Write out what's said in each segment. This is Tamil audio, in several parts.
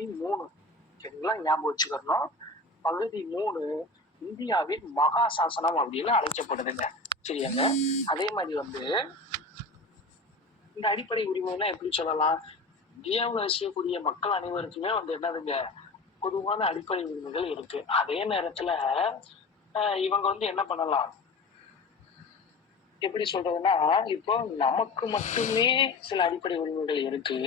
பகுதி 3. சரிங்களா, ஞாபகம் வச்சுக்கணும். பகுதி 3 இந்தியாவின் மகா சாசனம் அப்படின்னு அழைக்கப்படுதுங்க. சரியாங்க. அதே மாதிரி வந்து இந்த அடிப்படை உரிமைனா எப்படி சொல்லலாம், இந்தியாவில் வசிக்கக்கூடிய மக்கள் அனைவருக்குமே வந்து என்னதுங்க, பொதுவான அடிப்படை உரிமைகள் இருக்கு. அதே நேரத்துல இவங்க வந்து என்ன பண்ணலாம், எப்படி சொல்றதுன்னா, இப்போ நமக்கு மட்டுமே சில அடிப்படை உரிமைகள் இருக்கு.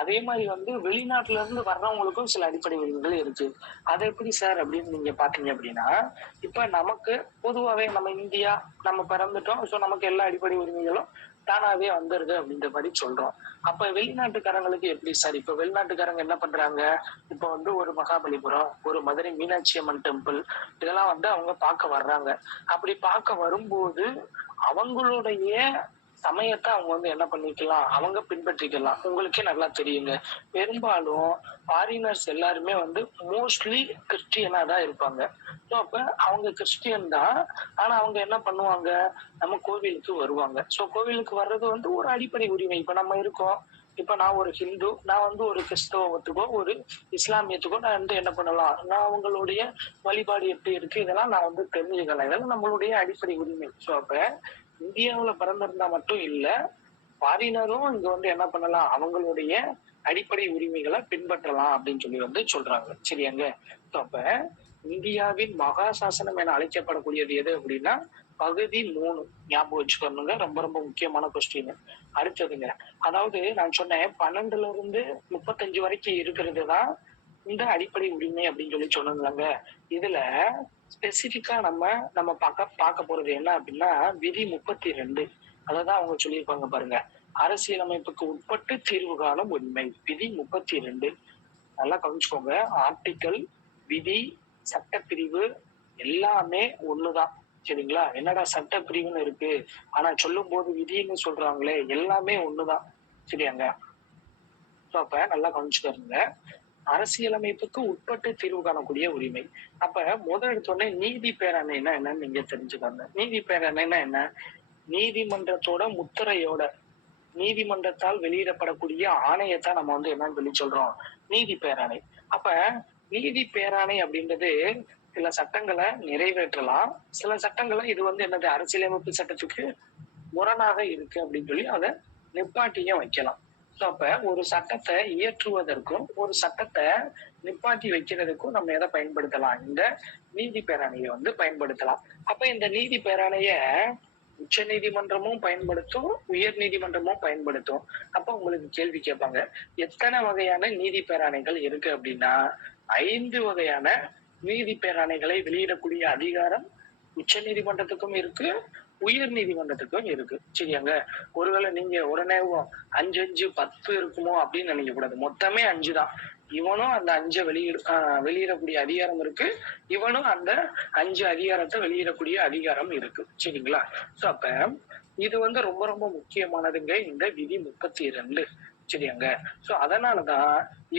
அதே மாதிரி வந்து வெளிநாட்டுல இருந்து வர்றவங்களுக்கும் சில அடிப்படை உரிமைகள் இருக்கு. அது எப்படி சார் அப்படின்னு நீங்க பாத்தீங்க அப்படின்னா, இப்ப நமக்கு பொதுவாவே நம்ம இந்தியா, நம்ம பிறந்துட்டோம். சோ நமக்கு எல்லா அடிப்படை உரிமைகளும் தானாவே வந்துருது அப்படின்ற மாதிரி சொல்றோம். அப்ப வெளிநாட்டுக்காரங்களுக்கு எப்படி சார்? இப்ப வெளிநாட்டுக்காரங்க என்ன பண்றாங்க, இப்ப வந்து ஒரு மகாபலிபுரம், ஒரு மதுரை மீனாட்சி அம்மன் டெம்பிள், இதெல்லாம் வந்து அவங்க பார்க்க வர்றாங்க. அப்படி பார்க்க வரும்போது அவங்களுடைய சமயத்தை அவங்க வந்து என்ன பண்ணிக்கலாம், அவங்க பின்பற்றிக்கலாம். உங்களுக்கே நல்லா தெரியுங்க, பெரும்பாலும் ஃபாரினர்ஸ் எல்லாருமே வந்து மோஸ்ட்லி கிறிஸ்டியனா தான் இருப்பாங்க. ஸோ அப்ப அவங்க கிறிஸ்டியன் தான். ஆனா அவங்க என்ன பண்ணுவாங்க, நம்ம கோவிலுக்கு வருவாங்க. ஸோ கோவிலுக்கு வர்றது வந்து ஒரு அடிப்படை உரிமை. இப்ப நம்ம இருக்கோம், இப்ப நான் ஒரு ஹிந்து, நான் வந்து ஒரு கிறிஸ்தவத்துக்கோ ஒரு இஸ்லாமியத்துக்கோ நான் வந்து என்ன பண்ணலாம், நான் அவங்களுடைய வழிபாடு எப்படி இருக்கு இதெல்லாம் நான் வந்து தெரிஞ்சுக்கலாம். இதெல்லாம் நம்மளுடைய அடிப்படை உரிமை. ஸோ அப்ப இந்தியாவுல பிறந்திருந்தா மட்டும் இல்ல, ஃபாரினரும் இங்க வந்து என்ன பண்ணலாம், அவங்களுடைய அடிப்படை உரிமைகளை பின்பற்றலாம் அப்படின்னு சொல்லி வந்து சொல்றாங்க. சரியாங்க. அப்ப இந்தியாவின் மகா சாசனம் என அழைக்கப்படக்கூடியது எது அப்படின்னா பகுதி 3. ஞாபகம் வச்சுக்கணுங்க, ரொம்ப ரொம்ப முக்கியமான கொஸ்டின். அடுத்ததுங்க, அதாவது நான் சொன்னேன் 12ல இருந்து 35 வரைக்கும் இருக்கிறது தான் இந்த அடிப்படை உரிமை அப்படின்னு சொல்லி சொன்னாங்க. இதுல ஸ்பெசிபிக்கா நம்ம நம்ம பார்க்க போறது என்ன அப்படின்னா விதி 32. அததான் அவங்க சொல்லியிருப்பாங்க பாருங்க, அரசியலமைப்புக்கு உட்பட்டு தீர்வு காணும் உரிமை. விதி 32 நல்லா கவனிச்சுக்கோங்க. ஆர்டிக்கல், விதி, சட்டப்பிரிவு எல்லாமே ஒண்ணுதான். சரிங்களா, என்னடா சட்டப்பிரிவுன்னு இருக்கு ஆனா சொல்லும் போது விதின்னு சொல்றாங்களே, எல்லாமே ஒண்ணுதான். சரியாங்க. அப்ப நல்லா கவனிச்சுக்கோங்க, அரசியலமைப்புக்கு உட்பட்டு தீர்வு காணக்கூடிய உரிமை. அப்ப முதல் எடுத்தோடனே நீதி பேராணைன்னா என்னன்னு நீங்க தெரிஞ்சுக்கோங்க. நீதி பேராணைன்னா என்ன, நீதிமன்றத்தோட முத்திரையோட, நீதிமன்றத்தால் வெளியிடப்படக்கூடிய ஆணையத்தான் நம்ம வந்து என்னன்னு சொல்லி சொல்றோம், நீதி பேராணை. அப்ப நீதி பேராணை அப்படின்றது சில சட்டங்களை நிறைவேற்றலாம், சில சட்டங்களை இது வந்து என்னது அரசியலமைப்பு சட்டத்துக்கு முரணாக இருக்கு அப்படின்னு சொல்லி அதை நிப்பாட்டியும் வைக்கலாம். அப்ப ஒரு சட்டத்தை இயற்றுவதற்கும் ஒரு சட்டத்தை நிப்பாட்டி வைக்கிறதுக்கும் நம்ம எதை பயன்படுத்தலாம், இந்த நீதி பேராணையை வந்து பயன்படுத்தலாம். அப்ப இந்த நீதி பேராணைய உச்ச நீதிமன்றமும் பயன்படுத்தும், உயர் நீதிமன்றமும் பயன்படுத்தும். அப்ப உங்களுக்கு கேள்வி கேட்பாங்க, எத்தனை வகையான நீதி பேராணைகள் இருக்கு அப்படின்னா 5 வகையான நீதி பேராணைகளை வெளியிடக்கூடிய அதிகாரம் உச்ச நீதிமன்றத்துக்கும் இருக்கு, உயர் நீதிமன்றத்துக்கும் இருக்கு. சரியாங்க. ஒருவேளை நீங்க உடனே 5 5 10 இருக்குமோ அப்படின்னு நினைக்க கூடாது, மொத்தமே 5 தான். இவனும் அந்த 5 வெளியிடக்கூடிய அதிகாரம் இருக்கு, இவனும் அந்த 5 அதிகாரத்தை வெளியிடக்கூடிய அதிகாரம் இருக்கு. சரிங்களா. சோ அப்ப இது வந்து ரொம்ப ரொம்ப முக்கியமானதுங்க, இந்த விதி 32. சரியாங்க. சோ அதனாலதான்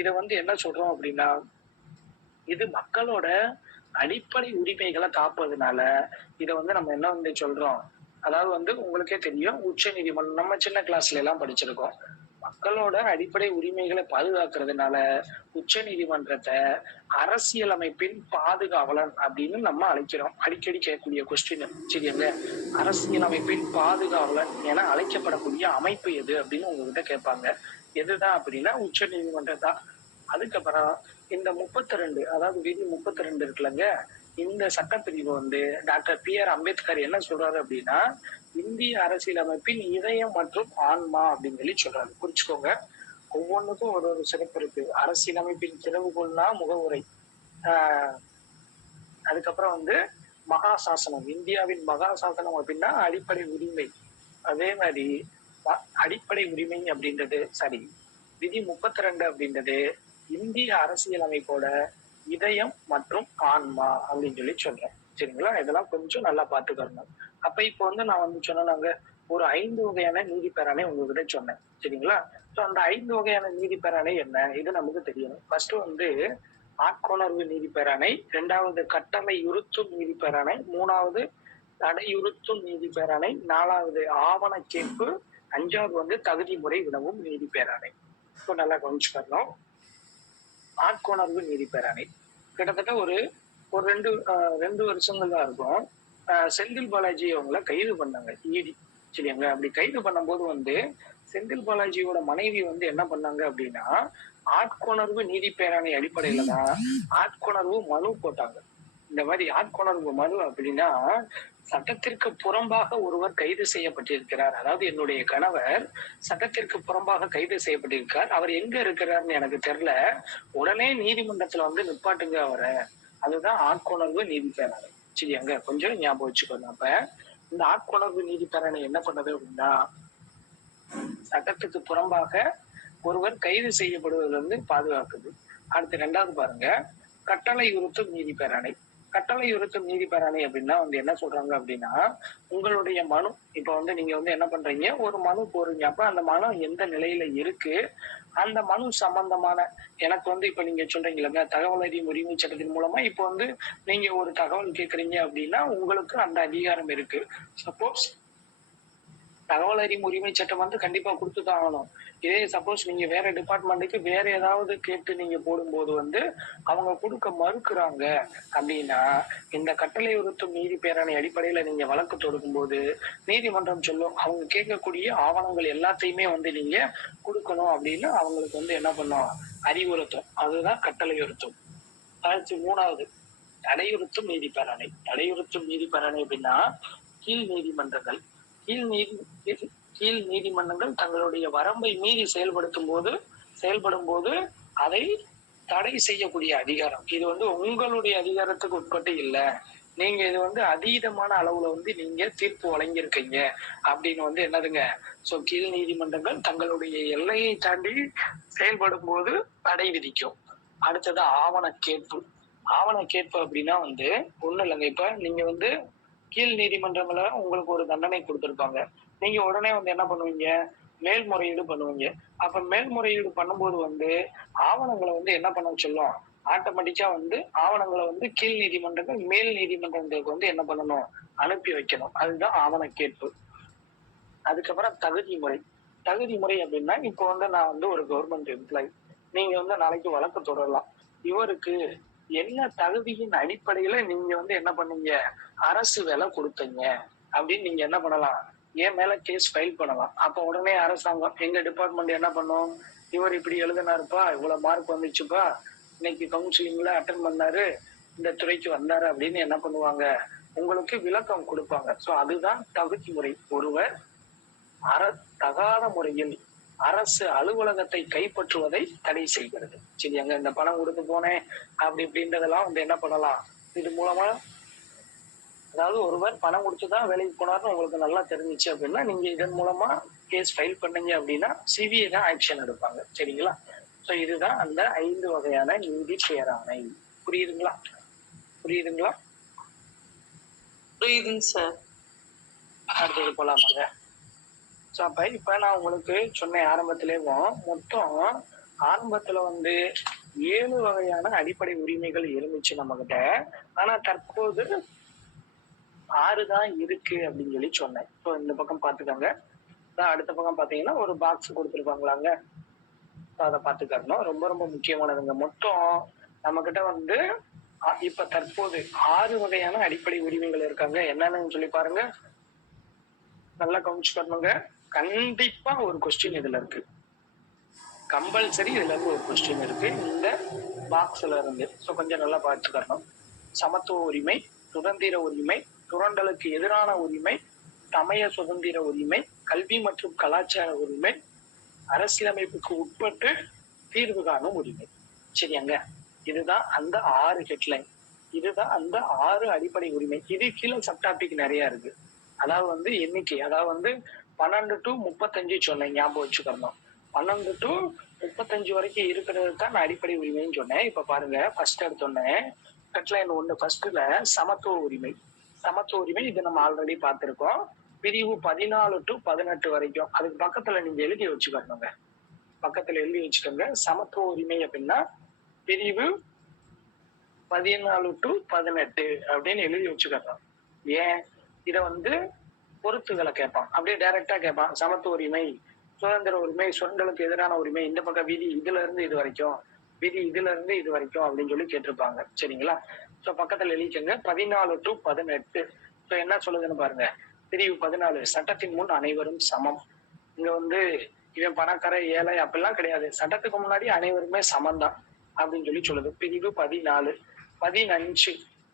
இத வந்து என்ன சொல்றோம் அப்படின்னா, இது மக்களோட அடிப்படை உரிமைகளை காப்பதுனால இத வந்து நம்ம என்ன வந்து சொல்றோம், அதாவது வந்து உங்களுக்கே தெரியும், உச்ச நீதிமன்றம் நம்ம சின்ன கிளாஸ்ல எல்லாம் படிச்சிருக்கோம், மக்களோட அடிப்படை உரிமைகளை பாதுகாக்கிறதுனால உச்ச நீதிமன்றத்தை அரசியலமைப்பின் பாதுகாவலன் அப்படின்னு நம்ம அழைக்கிறோம். அடிக்கடி கேட்கக்கூடிய கொஸ்டின். சரியாங்க. அரசியலமைப்பின் பாதுகாவலன் என அழைக்கப்படக்கூடிய அமைப்பு எது அப்படின்னு உங்ககிட்ட கேட்பாங்க. எதுதான் அப்படின்னா உச்ச நீதிமன்றம் தான். அதுக்கப்புறம் இந்த 32, அதாவது விதி 32 இருக்குல்லங்க, இந்த சட்டப்பிரிவு வந்து டாக்டர் பி.ஆர். அம்பேத்கர் என்ன சொல்றாரு அப்படின்னா, இந்திய அரசியலமைப்பின் இதயம் மற்றும் ஆன்மா அப்படின்னு சொல்லி சொல்றாரு. குறிச்சுக்கோங்க, ஒவ்வொன்றுக்கும் ஒரு ஒரு சிறப்பு இருக்கு. அரசியலமைப்பின் திறவுகோல்னா முகவுரை, அதுக்கப்புறம் வந்து மகா சாசனம், இந்தியாவின் மகா சாசனம் அப்படின்னா அடிப்படை உரிமை. அதே மாதிரி அடிப்படை உரிமை அப்படின்றது சரி, விதி 32 அப்படின்றது இந்திய அரசியலமைப்போட இதயம் மற்றும் ஆன்மா அப்படின்னு சொல்லி சொல்றேன். சரிங்களா. இதெல்லாம் கொஞ்சம் நல்லா பாத்துக்கணும். அப்ப இப்ப வந்து நான் வந்து சொன்னாங்க ஒரு 5 வகையான நீதி பேராணை உங்ககிட்ட சொன்னேன். சரிங்களா. சோ அந்த 5 வகையான நீதி பேராணை என்ன, இது நமக்கு தெரியணும். ஃபர்ஸ்ட் வந்து ஆட்கொணர்வு நீதி பேராணை, 2வது கட்டளையுறுத்தும் நீதி பேராணை, 3வது தடையுறுத்தும் நீதி பேராணை, 4வது ஆவண கேட்பு, 5வது வந்து தகுதி முறை வினவும் நீதி பேராணை. இப்போ நல்லா கவனிச்சுக்கணும். ஆட்கொணர்வு நீதி பேராணை. கிட்டத்தட்ட ஒரு ஒரு 2 வருஷங்கள் தான் இருக்கும். செந்தில் பாலாஜி அவங்கள கைது பண்ணாங்க இடி. சரிங்களா? அப்படி கைது பண்ணும்போது வந்து செந்தில் பாலாஜியோட மனைவி வந்து என்ன பண்ணாங்க அப்படின்னா, ஆட்கொணர்வு நீதி பேராணை அடிப்படையில தான் ஆட்கொணர்வு மனு போட்டாங்க. இந்த மாதிரி ஆட்கொணர்வு மனு அப்படின்னா, சட்டத்திற்கு புறம்பாக ஒருவர் கைது செய்யப்பட்டிருக்கிறார். அதாவது என்னுடைய கணவர் சட்டத்திற்கு புறம்பாக கைது செய்யப்பட்டிருக்கார். அவர் எங்க இருக்கிறார்ன்னு எனக்கு தெரியல. உடனே நீதிமன்றத்துல வந்து நிப்பாட்டுங்க அவர. அதுதான் ஆட்கொணர்வு நீதி பேராணை. சரியாங்க? கொஞ்சம் ஞாபகம் வச்சுக்கணும். அப்ப இந்த ஆட்கொணர்வு நீதி பேராணை என்ன பண்ணுது அப்படின்னா, சட்டத்துக்கு புறம்பாக ஒருவர் கைது செய்யப்படுவதிலிருந்து பாதுகாக்குது. அடுத்து 2வது பாருங்க, கட்டளை உறுத்தும் நீதி பேராணை. கட்டளை உறுத்தும் நீதி பேராணை அப்படின்னா வந்து என்ன சொல்றாங்க அப்படின்னா, உங்களுடைய மனு இப்ப வந்து நீங்க வந்து என்ன பண்றீங்க, ஒரு மனு போடுறீங்க. அப்ப அந்த மனு எந்த நிலையில இருக்கு, அந்த மனு சம்பந்தமான எனக்கு வந்து இப்ப நீங்க சொல்றீங்கல்லங்க, தகவல் அறியும் உரிமை சட்டத்தின் மூலமா இப்ப வந்து நீங்க ஒரு தகவல் கேட்கறீங்க அப்படின்னா உங்களுக்கு அந்த அதிகாரம் இருக்கு. சப்போஸ் தகவல் அறியும் உரிமை சட்டம் வந்து கண்டிப்பா கொடுத்துதான் ஆகணும். இதே சப்போஸ் நீங்க வேற டிபார்ட்மெண்ட்டுக்கு வேற ஏதாவது கேட்டு நீங்க போடும்போது வந்து அவங்க கொடுக்க மறுக்கிறாங்க அப்படின்னா, இந்த கட்டளை உறுத்தும் நீதி பேராணை அடிப்படையில நீங்க வழக்கு தொடுக்கும் போது நீதிமன்றம் சொல்லும் அவங்க கேட்கக்கூடிய ஆவணங்கள் எல்லாத்தையுமே வந்து நீங்க கொடுக்கணும் அப்படின்னு அவங்களுக்கு வந்து என்ன பண்ணும், அறிவுறுத்தும். அதுதான் கட்டளை உறுத்தும். அடுத்து 3வது தடையுறுத்தும் நீதி பேராணை. தடையுறுத்தும் நீதி பேராணை அப்படின்னா கீழ் நீதிமன்றங்கள் கீழ் நீதி கீழ் நீதிமன்றங்கள் தங்களுடைய வரம்பை மீறி செயல்படும் போது அதை தடை செய்யக்கூடிய அதிகாரம். இது வந்து உங்களுடைய அதிகாரத்துக்கு உட்பட்டு இல்ல. நீங்க இது வந்து அதீதமான அளவுல வந்து நீங்க தீர்ப்பு வழங்கியிருக்கீங்க அப்படின்னு வந்து என்னதுங்க, சோ கீழ் நீதிமன்றங்கள் தங்களுடைய எல்லையை தாண்டி செயல்படும் போது தடை விதிக்கும். அடுத்தது ஆவண கேட்பு. ஆவண கேட்பு அப்படின்னா வந்து ஒண்ணும் இல்லைங்க. இப்ப நீங்க வந்து கீழ் நீதிமன்றங்கள உங்களுக்கு ஒரு தண்டனை கொடுத்திருப்பாங்க. நீங்க உடனே வந்து என்ன பண்ணுவீங்க, மேல்முறையீடு பண்ணுவீங்க. அப்ப மேல்முறையீடு பண்ணும்போது வந்து ஆவணங்களை வந்து என்ன பண்ண சொல்லும், ஆட்டோமேட்டிக்கா வந்து ஆவணங்களை வந்து கீழ் நீதிமன்றங்கள் மேல் நீதிமன்றங்களுக்கு வந்து என்ன பண்ணணும், அனுப்பி வைக்கணும். அதுதான் ஆவண கேட்பு. அதுக்கப்புறம் தகுதி முறை. தகுதி முறை அப்படின்னா இப்போ வந்து நான் வந்து ஒரு கவர்மெண்ட் எம்ப்ளாயி. நீங்க வந்து நாளைக்கு வழக்கு தொடரலாம். இவருக்கு என்ன தகுதியின் அடிப்படையில நீங்க வந்து என்ன பண்ணீங்க, அரசு வேலை கொடுத்தீங்க அப்படின்னு நீங்க என்ன பண்ணலாம், என் மேல கேஸ் ஃபைல் பண்ணலாம். அப்ப உடனே அரசாங்கம் எங்க டிபார்ட்மெண்ட் என்ன பண்ணும், இவர் இப்படி எழுதினாருப்பா, இவ்வளவு மார்க் வந்துச்சுப்பா, இன்னைக்கு கவுன்சிலிங்ல அட்டன் பண்ணாரு, இந்த துறைக்கு வந்தாரு அப்படின்னு என்ன பண்ணுவாங்க, உங்களுக்கு விளக்கம் கொடுப்பாங்க. சோ அதுதான் தகுதி முறை. ஒருவர் தகாத முறையில் அரசு அலுவலகத்தை கைப்பற்றுவதை தடை செய்கிறது. சரியாங்க? இந்த பணம் கொடுத்து போனேன் அப்படி இப்படின்றதெல்லாம் வந்து என்ன பண்ணலாம், இது மூலமா அதாவது ஒருவர் பணம் கொடுத்துதான் வேலைக்கு போனார்னு உங்களுக்கு நல்லா தெரிஞ்சிச்சு அப்படின்னா நீங்க இதன் மூலமா கேஸ் ஃபைல் பண்ணீங்க அப்படின்னா சிபிஐ தான் ஆக்ஷன் எடுப்பாங்க. சரிங்களா? சோ இதுதான் அந்த 5 வகையான நீதி பேராணை. புரியுதுங்களா? புரியுதுங்களா? புரியுதுங்க சார். அடுத்தது போலாமாங்க? சோ அப்ப இப்ப நான் உங்களுக்கு சொன்னேன் ஆரம்பத்திலேயும், மொத்தம் ஆரம்பத்துல வந்து 7 வகையான அடிப்படை உரிமைகள் இருந்துச்சு நம்ம கிட்ட. ஆனா தற்போது 6 தான் இருக்கு அப்படின்னு சொல்லி சொன்னேன். இப்போ இந்த பக்கம் பாத்துக்கோங்க. அடுத்த பக்கம் பாத்தீங்கன்னா ஒரு பாக்ஸ் கொடுத்துருப்பாங்களாங்க, அதை பாத்துக்கணும். ரொம்ப ரொம்ப முக்கியமானதுங்க. மொத்தம் நம்ம கிட்ட வந்து இப்ப தற்போது 6 வகையான அடிப்படை உரிமைகள் இருக்காங்க. என்னன்னு சொல்லி பாருங்க, நல்லா கவனிச்சுக்கணுங்க. கண்டிப்பா ஒரு கொஸ்டின் இதுல இருக்கு, கம்பல்சரி இதுல இருந்து ஒரு கொஸ்டின் இருக்கு இந்த பாக்ஸ்ல இருந்து. சோ கொஞ்சம் நல்லா பார்த்துக்கணும். சமத்துவ உரிமை, சுதந்திர உரிமை, சுரண்டலுக்கு எதிரான உரிமை, சமய சுதந்திர உரிமை, கல்வி மற்றும் கலாச்சார உரிமை, அரசியலமைப்புக்கு உட்பட்டு தீர்வு காணும் உரிமை. சரியாங்க? இதுதான் அந்த 6 ஹெட்லைன். இதுதான் அந்த 6 அடிப்படை உரிமை. இது கீழே சப்டாபிக் நிறைய இருக்கு. அதாவது வந்து எண்ணிக்கை, அதாவது வந்து 12 to 35 சொன்னேன், ஞாபகம் வச்சுக்கணும். 12 to 35 வரைக்கும் இருக்கிறது தான் நான் அடிப்படை உரிமைன்னு சொன்னேன். இப்ப பாருங்க, ஃபர்ஸ்ட் எடுத்தோன்னே ஹெட்லைன் 1 ஃபர்ஸ்ட்ல சமத்துவ உரிமை. சமத்துவ உரிமை இது நம்ம ஆல்ரெடி பார்த்திருக்கோம். பிரிவு 14 to 18 வரைக்கும். அதுக்கு பக்கத்துல நீங்க எழுதி வச்சுக்கணுங்க. பக்கத்துல எழுதி வச்சுக்கோங்க. சமத்துவ உரிமை அப்படின்னா பிரிவு 14 to 18 அப்படின்னு எழுதி வச்சுக்கணும். ஏன் இத வந்து பொறுத்துகளை கேட்பான், அப்படியே டைரக்டா கேட்பான். சமத்துவ உரிமை, சுதந்திர உரிமை, சுரண்டலுக்கு எதிரான உரிமை, இந்த பக்கம் விதி, இதுல இருந்து இது வரைக்கும். விதி இதுல இருந்து இது வரைக்கும் அப்படின்னு சொல்லி கேட்டிருப்பாங்க. சரிங்களா? சோ பக்கத்துல எழுதிக்கங்க 14 to 18. சோ என்ன சொல்லுதுன்னு பாருங்க. பிரிவு 14 சட்டத்தின் முன் அனைவரும் சமம். இங்க வந்து இவன் பணக்கார ஏழை அப்படிலாம் கிடையாது. சட்டத்துக்கு முன்னாடி அனைவருமே சமம்தான் அப்படின்னு சொல்லி சொல்லுது. பிரிவு 14. 15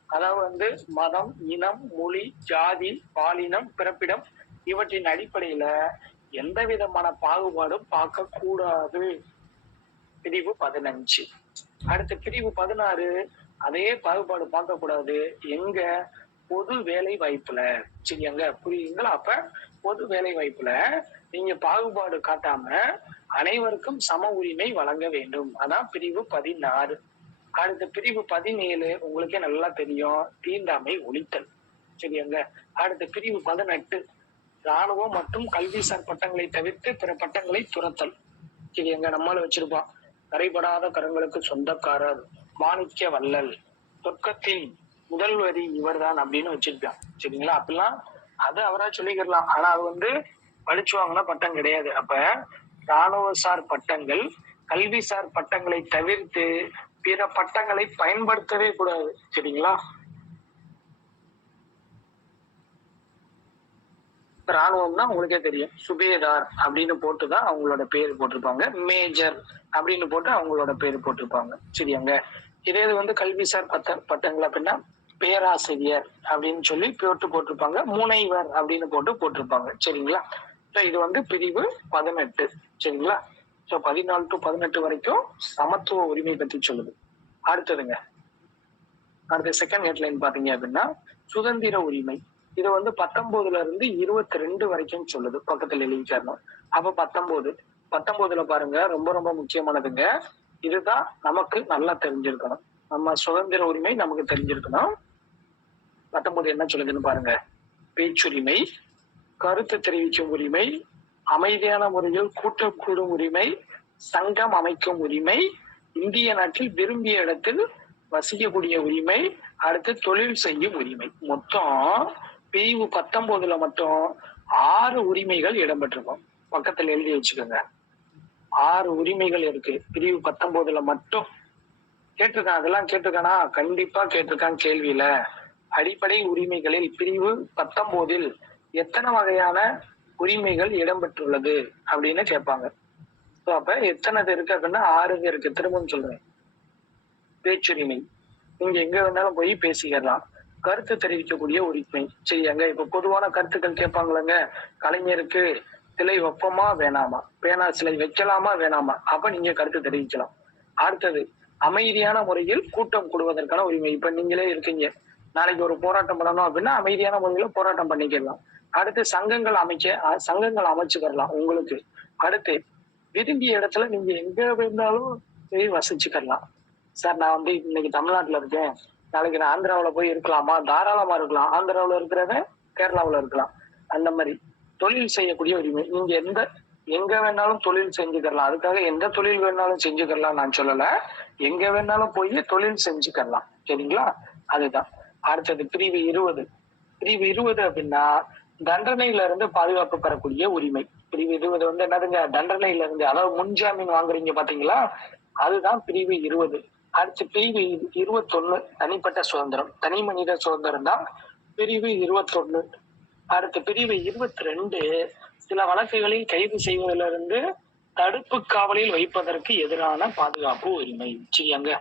அதாவது வந்து மதம், இனம், மொழி, ஜாதி, பாலினம், பிறப்பிடம் இவற்றின் அடிப்படையில எந்த விதமான பாகுபாடும் பார்க்க கூடாது. பிரிவு 15. அடுத்த பிரிவு 16 அதே பாகுபாடு பார்க்க கூடாது. எங்க? பொது வேலை வாய்ப்புல. சரியாங்க? புரியுதுங்களா? அப்ப பொது வேலை வாய்ப்புல நீங்க பாகுபாடு காட்டாம அனைவருக்கும் சம உரிமை வழங்க வேண்டும். அதான் பிரிவு 16. அடுத்த பிரிவு 17 உங்களுக்கே நல்லா தெரியும். தீண்டாமை ஒழித்தல். சரியாங்க? அடுத்த பிரிவு 18 ராணுவம் மற்றும் கல்விசார் பட்டங்களை தவிர்த்து பிற பட்டங்களை துரத்தல். சரியாங்க? நம்மளால வச்சிருப்பான். கரைபடாத கரங்களுக்கு சொந்தக்காரர் மாணிக்க வள்ளல், சொர்க்கத்தின் முதல் வரி இவர்தான் அப்படின்னு வச்சிருப்பான். சரிங்களா? அப்படிலாம் அது அவரா சொல்லிக்கலாம். ஆனா அது வந்து படிச்சு வாங்கின பட்டம் கிடையாது. அப்ப ராணுவ சார் பட்டங்கள், கல்விசார் பட்டங்களை தவிர்த்து பிற பட்டங்களை பயன்படுத்தவே கூடாது. சரிங்களா? ராணுவம்னா உங்களுக்கே தெரியும். சுபேதார் அப்படின்னு போட்டுதான் அவங்களோட பேர் போட்டிருப்பாங்க. மேஜர் அப்படின்னு போட்டு அவங்களோட பேர் போட்டிருப்பாங்க. சரியாங்க? இதே இது வந்து கல்விசார் பட்டங்கள் அப்படின்னா பேராசிரியர் அப்படின்னு சொல்லி போட்டிருப்பாங்க. முனைவர் அப்படின்னு போட்டிருப்பாங்க. சரிங்களா? இது வந்து பிரிவு 18. சரிங்களா? 14 to 18 வரைக்கும் சமத்துவ உரிமை பத்தி சொல்லுது. அடுத்ததுங்க, அடுத்த செகண்ட் ஹெட்லைன் பாத்தீங்க அப்படின்னா சுதந்திர உரிமை. இது வந்து 19 இருந்து 22 வரைக்கும் சொல்லுது. பக்கத்துல எழுதிக்கணும். அப்ப 19ல பாருங்க, ரொம்ப ரொம்ப முக்கியமானதுங்க. இதுதான் நமக்கு நல்லா தெரிஞ்சிருக்கணும். நம்ம சுதந்திர உரிமை நமக்கு தெரிஞ்சிருக்கணும். 19 என்ன சொல்லுதுன்னு பாருங்க. பேச்சுரிமை, கருத்து தெரிவிக்கும் உரிமை, அமைதியான முறையில் கூட்டம் கூடும் உரிமை, சங்கம் அமைக்கும் உரிமை, இந்திய நாட்டில் விரும்பிய இடத்தில் வசிக்கக்கூடிய உரிமை, அடுத்து தொழில் செய்யும் உரிமை. மொத்தம் பிரிவு 19ல மட்டும் 6 உரிமைகள் இடம்பெற்றிருக்கும். பக்கத்துல எழுதி வச்சுக்கோங்க. 6 உரிமைகள் இருக்கு பிரிவு 19ல மட்டும். கேட்டிருக்கான். அதெல்லாம் கேட்டிருக்கானா? கண்டிப்பா கேட்டிருக்கான் கேள்வியில. அடிப்படை உரிமைகளில் பிரிவு 19ல் எத்தனை வகையான உரிமைகள் இடம்பெற்றுள்ளது அப்படின்னு கேட்பாங்க. அப்ப எத்தனை இருக்கு அப்படின்னா 6 இருக்கு. திரும்பவும் சொல்றேன். பேச்சுரிமை, நீங்க எங்க வேணாலும் போய் பேசிக்கலாம். கருத்து தெரிவிக்கக்கூடிய உரிமை. சரியாங்க? இப்ப பொதுவான கருத்துக்கள் கேட்பாங்களங்க. கலைஞருக்கு சிலை வைப்போமா வேணாமா, பேனா சிலை வைக்கலாமா வேணாமா, அப்ப நீங்க கருத்து தெரிவிக்கலாம். அடுத்தது அமைதியான முறையில் கூட்டம் கூடுவதற்கான உரிமை. இப்ப நீங்களே இருக்கீங்க, நாளைக்கு ஒரு போராட்டம் பண்ணணும் அப்படின்னா அமைதியான முறையில போராட்டம் பண்ணிக்கலாம். அடுத்து சங்கங்கள் அமைச்சுக்கலாம் உங்களுக்கு. அடுத்து விரும்பிய இடத்துல நீங்க எங்க வேணாலும் போய் வசிச்சுக்கலாம். சார் நான் வந்து இன்னைக்கு தமிழ்நாட்டுல இருக்கேன், நாளைக்கு நான் ஆந்திராவில போய் இருக்கலாமா? தாராளமா இருக்கலாம். ஆந்திராவில இருக்கிறத கேரளாவில இருக்கலாம். அந்த மாதிரி தொழில் செய்யக்கூடிய உரிமை. நீங்க எங்க வேணாலும் தொழில் செஞ்சுக்கலாம். அதுக்காக எந்த தொழில் வேணாலும் செஞ்சுக்கலாம் நான் சொல்லல. எங்க வேணாலும் போய் தொழில் செஞ்சுக்கலாம். சரிங்களா? அதுதான். அடுத்தது பிரிவு 20. பிரிவு 20 அப்படின்னா தண்டனையில இருந்து பாதுகாப்பு பெறக்கூடிய உரிமை. பிரிவு 20 வந்து என்னதுங்க? தண்டனையில இருந்து, அதாவது முன்ஜாமீன் வாங்குறீங்க பாத்தீங்களா, அதுதான் பிரிவு 20. அடுத்து பிரிவு 21 தனிப்பட்ட சுதந்திரம், தனி மனித சுதந்திரம் தான் பிரிவு 21. அடுத்த பிரிவு 22 சில வழக்குகளில் கைது செய்வதிலிருந்து தடுப்பு காவலில் வைப்பதற்கு எதிரான பாதுகாப்பு உரிமை. சரியாங்க?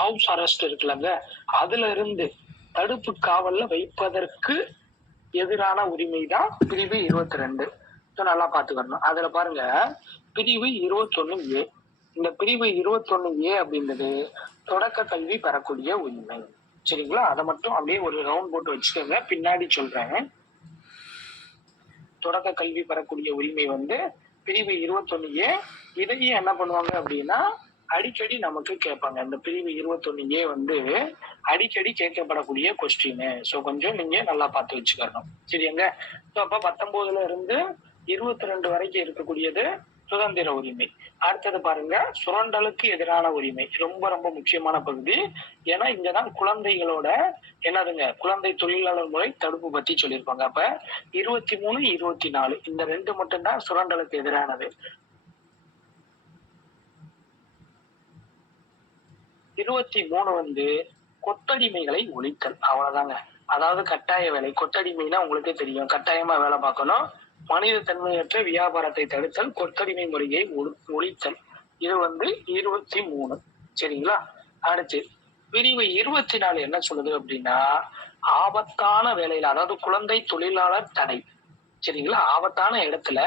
ஹவுஸ் அரெஸ்ட் இருக்குல்லங்க, அதுல இருந்து தடுப்பு காவல்ல வைப்பதற்கு எதிரான உரிமை தான் பிரிவு 22. நல்லா பாத்துக்கணும். அதுல பாருங்க பிரிவு 21A. இந்த பிரிவு 21A அப்படின்றது தொடக்க கல்வி பெறக்கூடிய உரிமை. சரிங்களா? அதை மட்டும் அப்படியே ஒரு ரவுண்ட் போட்டு வச்சுக்கோங்க, பின்னாடி சொல்றேன். தொடக்க கல்வி பெறக்கூடிய உரிமை வந்து பிரிவு 21A. இதையும் என்ன பண்ணுவாங்க அப்படின்னா அடிக்கடி நமக்கு கேட்பாங்க. இந்த பிரிவு 21A வந்து அடிக்கடி கேட்கப்படக்கூடிய கொஸ்டின். சோ கொஞ்சம் நீங்க நல்லா பார்த்து வச்சுக்கணும். சரியாங்க? அப்ப 19ல இருந்து 22 வரைக்கும் இருக்கக்கூடியது சுதந்திர உரிமை. அடுத்தது பாருங்க, சுரண்டலுக்கு எதிரான உரிமை. ரொம்ப ரொம்ப முக்கியமான பகுதி. ஏன்னா இங்கதான் குழந்தைகளோட என்னதுங்க, குழந்தை தொழிலாளர் முறை தடுப்பு பத்தி சொல்லியிருப்பாங்க. அப்ப 23, 24 இந்த 2 மட்டும்தான் சுரண்டலுக்கு எதிரானது. 23 வந்து கொத்தடிமைகளை ஒழித்தல். அவ்வளவுதாங்க. அதாவது கட்டாய வேலை. கொத்தடிமைன்னா உங்களுக்கே தெரியும். கட்டாயமா வேலை பார்க்கணும். மனித தன்மையற்ற வியாபாரத்தை தடுத்தல், கொத்தடிமை முறையை ஒழித்தல். இது வந்து 23. சரிங்களா? அடுத்து பிரிவு 24 என்ன சொல்லுது அப்படின்னா, ஆபத்தான வேலையில, அதாவது குழந்தை தொழிலாளர் தடை. சரிங்களா? ஆபத்தான இடத்துல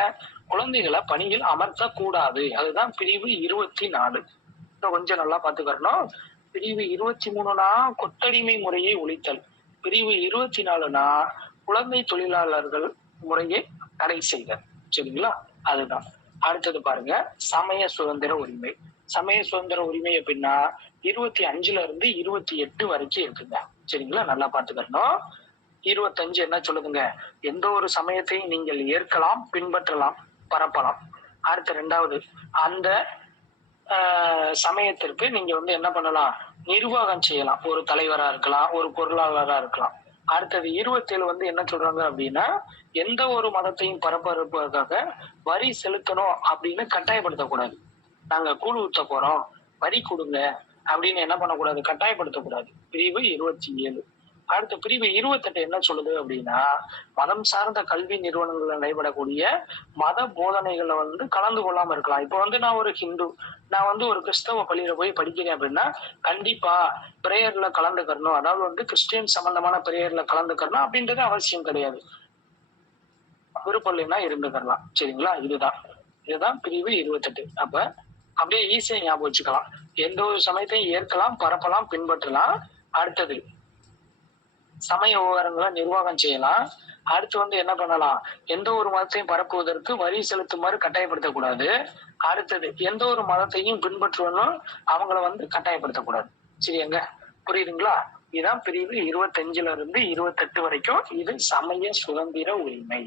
குழந்தைகளை பணியில் அமர்த்த கூடாது. அதுதான் பிரிவு 24. கொஞ்சம் நல்லா பாத்துக்கணும். பிரிவு 23னா கொத்தடிமை முறையை ஒழித்தல். பிரிவு 24னா குழந்தை தொழிலாளர்கள் முறையை தடை செய்தல். சரிங்களா? அதுதான். அடுத்தது பாருங்க, சமய சுதந்திர உரிமை. சமய சுதந்திர உரிமை அப்படின்னா 25ல இருந்து 28 வரைக்கும் இருக்குங்க. சரிங்களா? நல்லா பாத்துக்கணும். 25 என்ன சொல்லுதுங்க, எந்த ஒரு சமயத்தையும் நீங்கள் ஏற்கலாம், பின்பற்றலாம், பரப்பலாம். அடுத்த 2வது, அந்த சமயத்திற்கு நீங்க வந்து என்ன பண்ணலாம், நிர்வாகம் செய்யலாம். ஒரு தலைவரா இருக்கலாம், ஒரு பொருளாளரா இருக்கலாம். அடுத்தது 27 வந்து என்ன சொல்றாங்க அப்படின்னா, எந்த ஒரு மதத்தையும் பரப்புவதற்காக வரி செலுத்தணும் அப்படின்னு கட்டாயப்படுத்தக்கூடாது. நாங்க கூழ் ஊத்த போறோம், வரி கொடுங்க அப்படின்னு என்ன பண்ணக்கூடாது, கட்டாயப்படுத்தக்கூடாது. பிரிவு 27. அடுத்த பிரிவு 28 என்ன சொல்லுது அப்படின்னா, மதம் சார்ந்த கல்வி நிறுவனங்கள்ல நடைபெறக்கூடிய மத போதனைகளை வந்து கலந்து கொள்ளாம இருக்கலாம். இப்ப வந்து நான் ஒரு ஹிந்து, நான் வந்து ஒரு கிறிஸ்தவ பள்ளியில போய் படிக்கிறேன் அப்படின்னா கண்டிப்பா பிரேயர்ல கலந்துக்கணும். அதாவது வந்து கிறிஸ்டியன் சம்பந்தமான பிரேயர்ல கலந்துக்கணும் அப்படின்றது அவசியம் கிடையாது. விருப்பம் இல்லைன்னா இருந்துக்கலாம். சரிங்களா? இதுதான் பிரிவு 28. அப்ப அப்படியே ஈஸியா ஞாபகம் வச்சுக்கலாம். எந்த ஒரு சமயத்தையும் ஏற்கலாம், பரப்பலாம், பின்பற்றலாம். அடுத்தது சமய விவகாரங்களை நிர்வாகம் செய்யலாம். அடுத்து வந்து என்ன பண்ணலாம், எந்த ஒரு மதத்தையும் பரப்புவதற்கு வரி செலுத்துமாறு கட்டாயப்படுத்தக்கூடாது. அடுத்தது எந்த ஒரு மதத்தையும் பின்பற்றுவனும் அவங்கள வந்து கட்டாயப்படுத்தக்கூடாது. சரியாங்க? புரியுதுங்களா? இதுதான் பிரிவு 25ல இருந்து 28 வரைக்கும். இது சமய சுதந்திர உரிமை.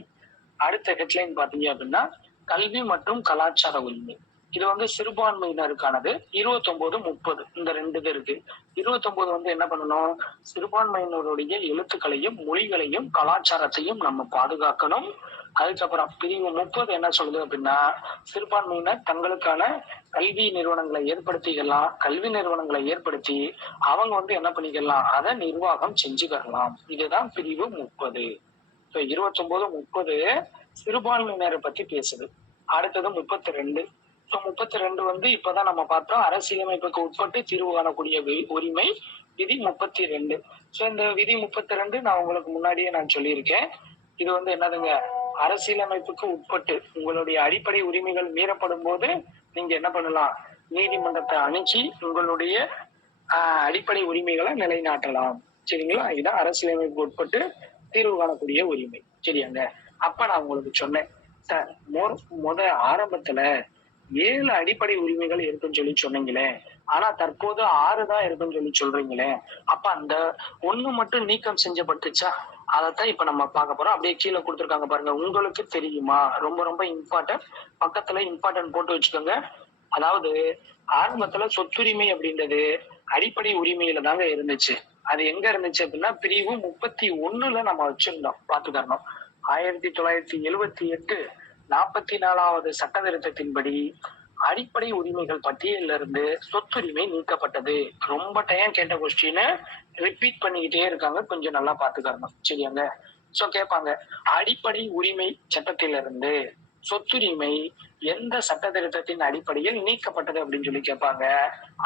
அடுத்த ஹெட்லைன் பாத்தீங்க அப்படின்னா, கல்வி மற்றும் கலாச்சார உரிமை. இது வந்து சிறுபான்மையினருக்கானது. 29, 30 இந்த 2 இது இருக்கு. 29 வந்து என்ன பண்ணணும், சிறுபான்மையினருடைய எழுத்துக்களையும் மொழிகளையும் கலாச்சாரத்தையும் நம்ம பாதுகாக்கணும். அதுக்கப்புறம் பிரிவு 30 என்ன சொல்லுது அப்படின்னா, சிறுபான்மையினர் தங்களுக்கான கல்வி நிறுவனங்களை ஏற்படுத்திக்கலாம். கல்வி நிறுவனங்களை ஏற்படுத்தி அவங்க வந்து என்ன பண்ணிக்கலாம், அதை நிர்வாகம் செஞ்சுக்கலாம். இதுதான் பிரிவு 30. 29, 30 சிறுபான்மையினரை பத்தி பேசுது. அடுத்தது 32. 32 வந்து இப்பதான் நம்ம பார்த்தோம், அரசியலமைப்புக்கு உட்பட்டு தீர்வு காணக்கூடிய உரிமை. விதி 32. இந்த விதி 32 நான் உங்களுக்கு முன்னாடியே நான் சொல்லியிருக்கேன். இது வந்து என்னதுங்க, அரசியலமைப்புக்கு உட்பட்டு உங்களுடைய அடிப்படை உரிமைகள் மீறப்படும் போது நீங்க என்ன பண்ணலாம், நீதிமன்றத்தை அணுகி உங்களுடைய அடிப்படை உரிமைகளை நிலைநாட்டலாம். சரிங்களா? இதுதான் அரசியலமைப்புக்கு உட்பட்டு தீர்வு காணக்கூடிய உரிமை. சரியாங்க? அப்ப நான் உங்களுக்கு சொன்னேன் சார், ஆரம்பத்துல 7 அடிப்படை உரிமைகள் இருக்குன்னு சொல்லி சொன்னீங்களே, ஆனா தற்போது 6 தான் இருக்குன்னு சொல்லி சொல்றீங்களே, அப்ப அந்த 1 மட்டும் நீக்கம் செஞ்சப்பட்டுச்சா? அதைத்தான் இப்ப நம்ம பார்க்க போறோம். அப்படியே கீழே கொடுத்துருக்காங்க பாருங்க, உங்களுக்கு தெரியுமா? ரொம்ப ரொம்ப இம்பார்ட்டன்ட். பக்கத்துல இம்பார்ட்டன்ட் போட்டு வச்சுக்கோங்க. அதாவது ஆரம்பத்துல சொத்துரிமை அப்படின்றது அடிப்படை உரிமையில தாங்க இருந்துச்சு. அது எங்க இருந்துச்சு அப்படின்னா பிரிவு 31ல நம்ம வச்சிருந்தோம், பாத்துக்கணும். 1978 44வது சட்ட திருத்தத்தின்படி அடிப்படை உரிமைகள் பட்டியலில் இருந்து சொத்துரிமை நீக்கப்பட்டது. ரொம்ப டைம் கேட்ட கொஸ்டின் ரிப்பீட் பண்ணிக்கிட்டே இருக்காங்க, கொஞ்சம் நல்லா பாத்துக்கணும். சரியாங்க? சோ கேட்பாங்க, அடிப்படை உரிமை சட்டத்திலிருந்து சொத்துரிமை எந்த சட்ட திருத்தத்தின் அடிப்படையில் நீக்கப்பட்டது அப்படின்னு சொல்லி கேட்பாங்க.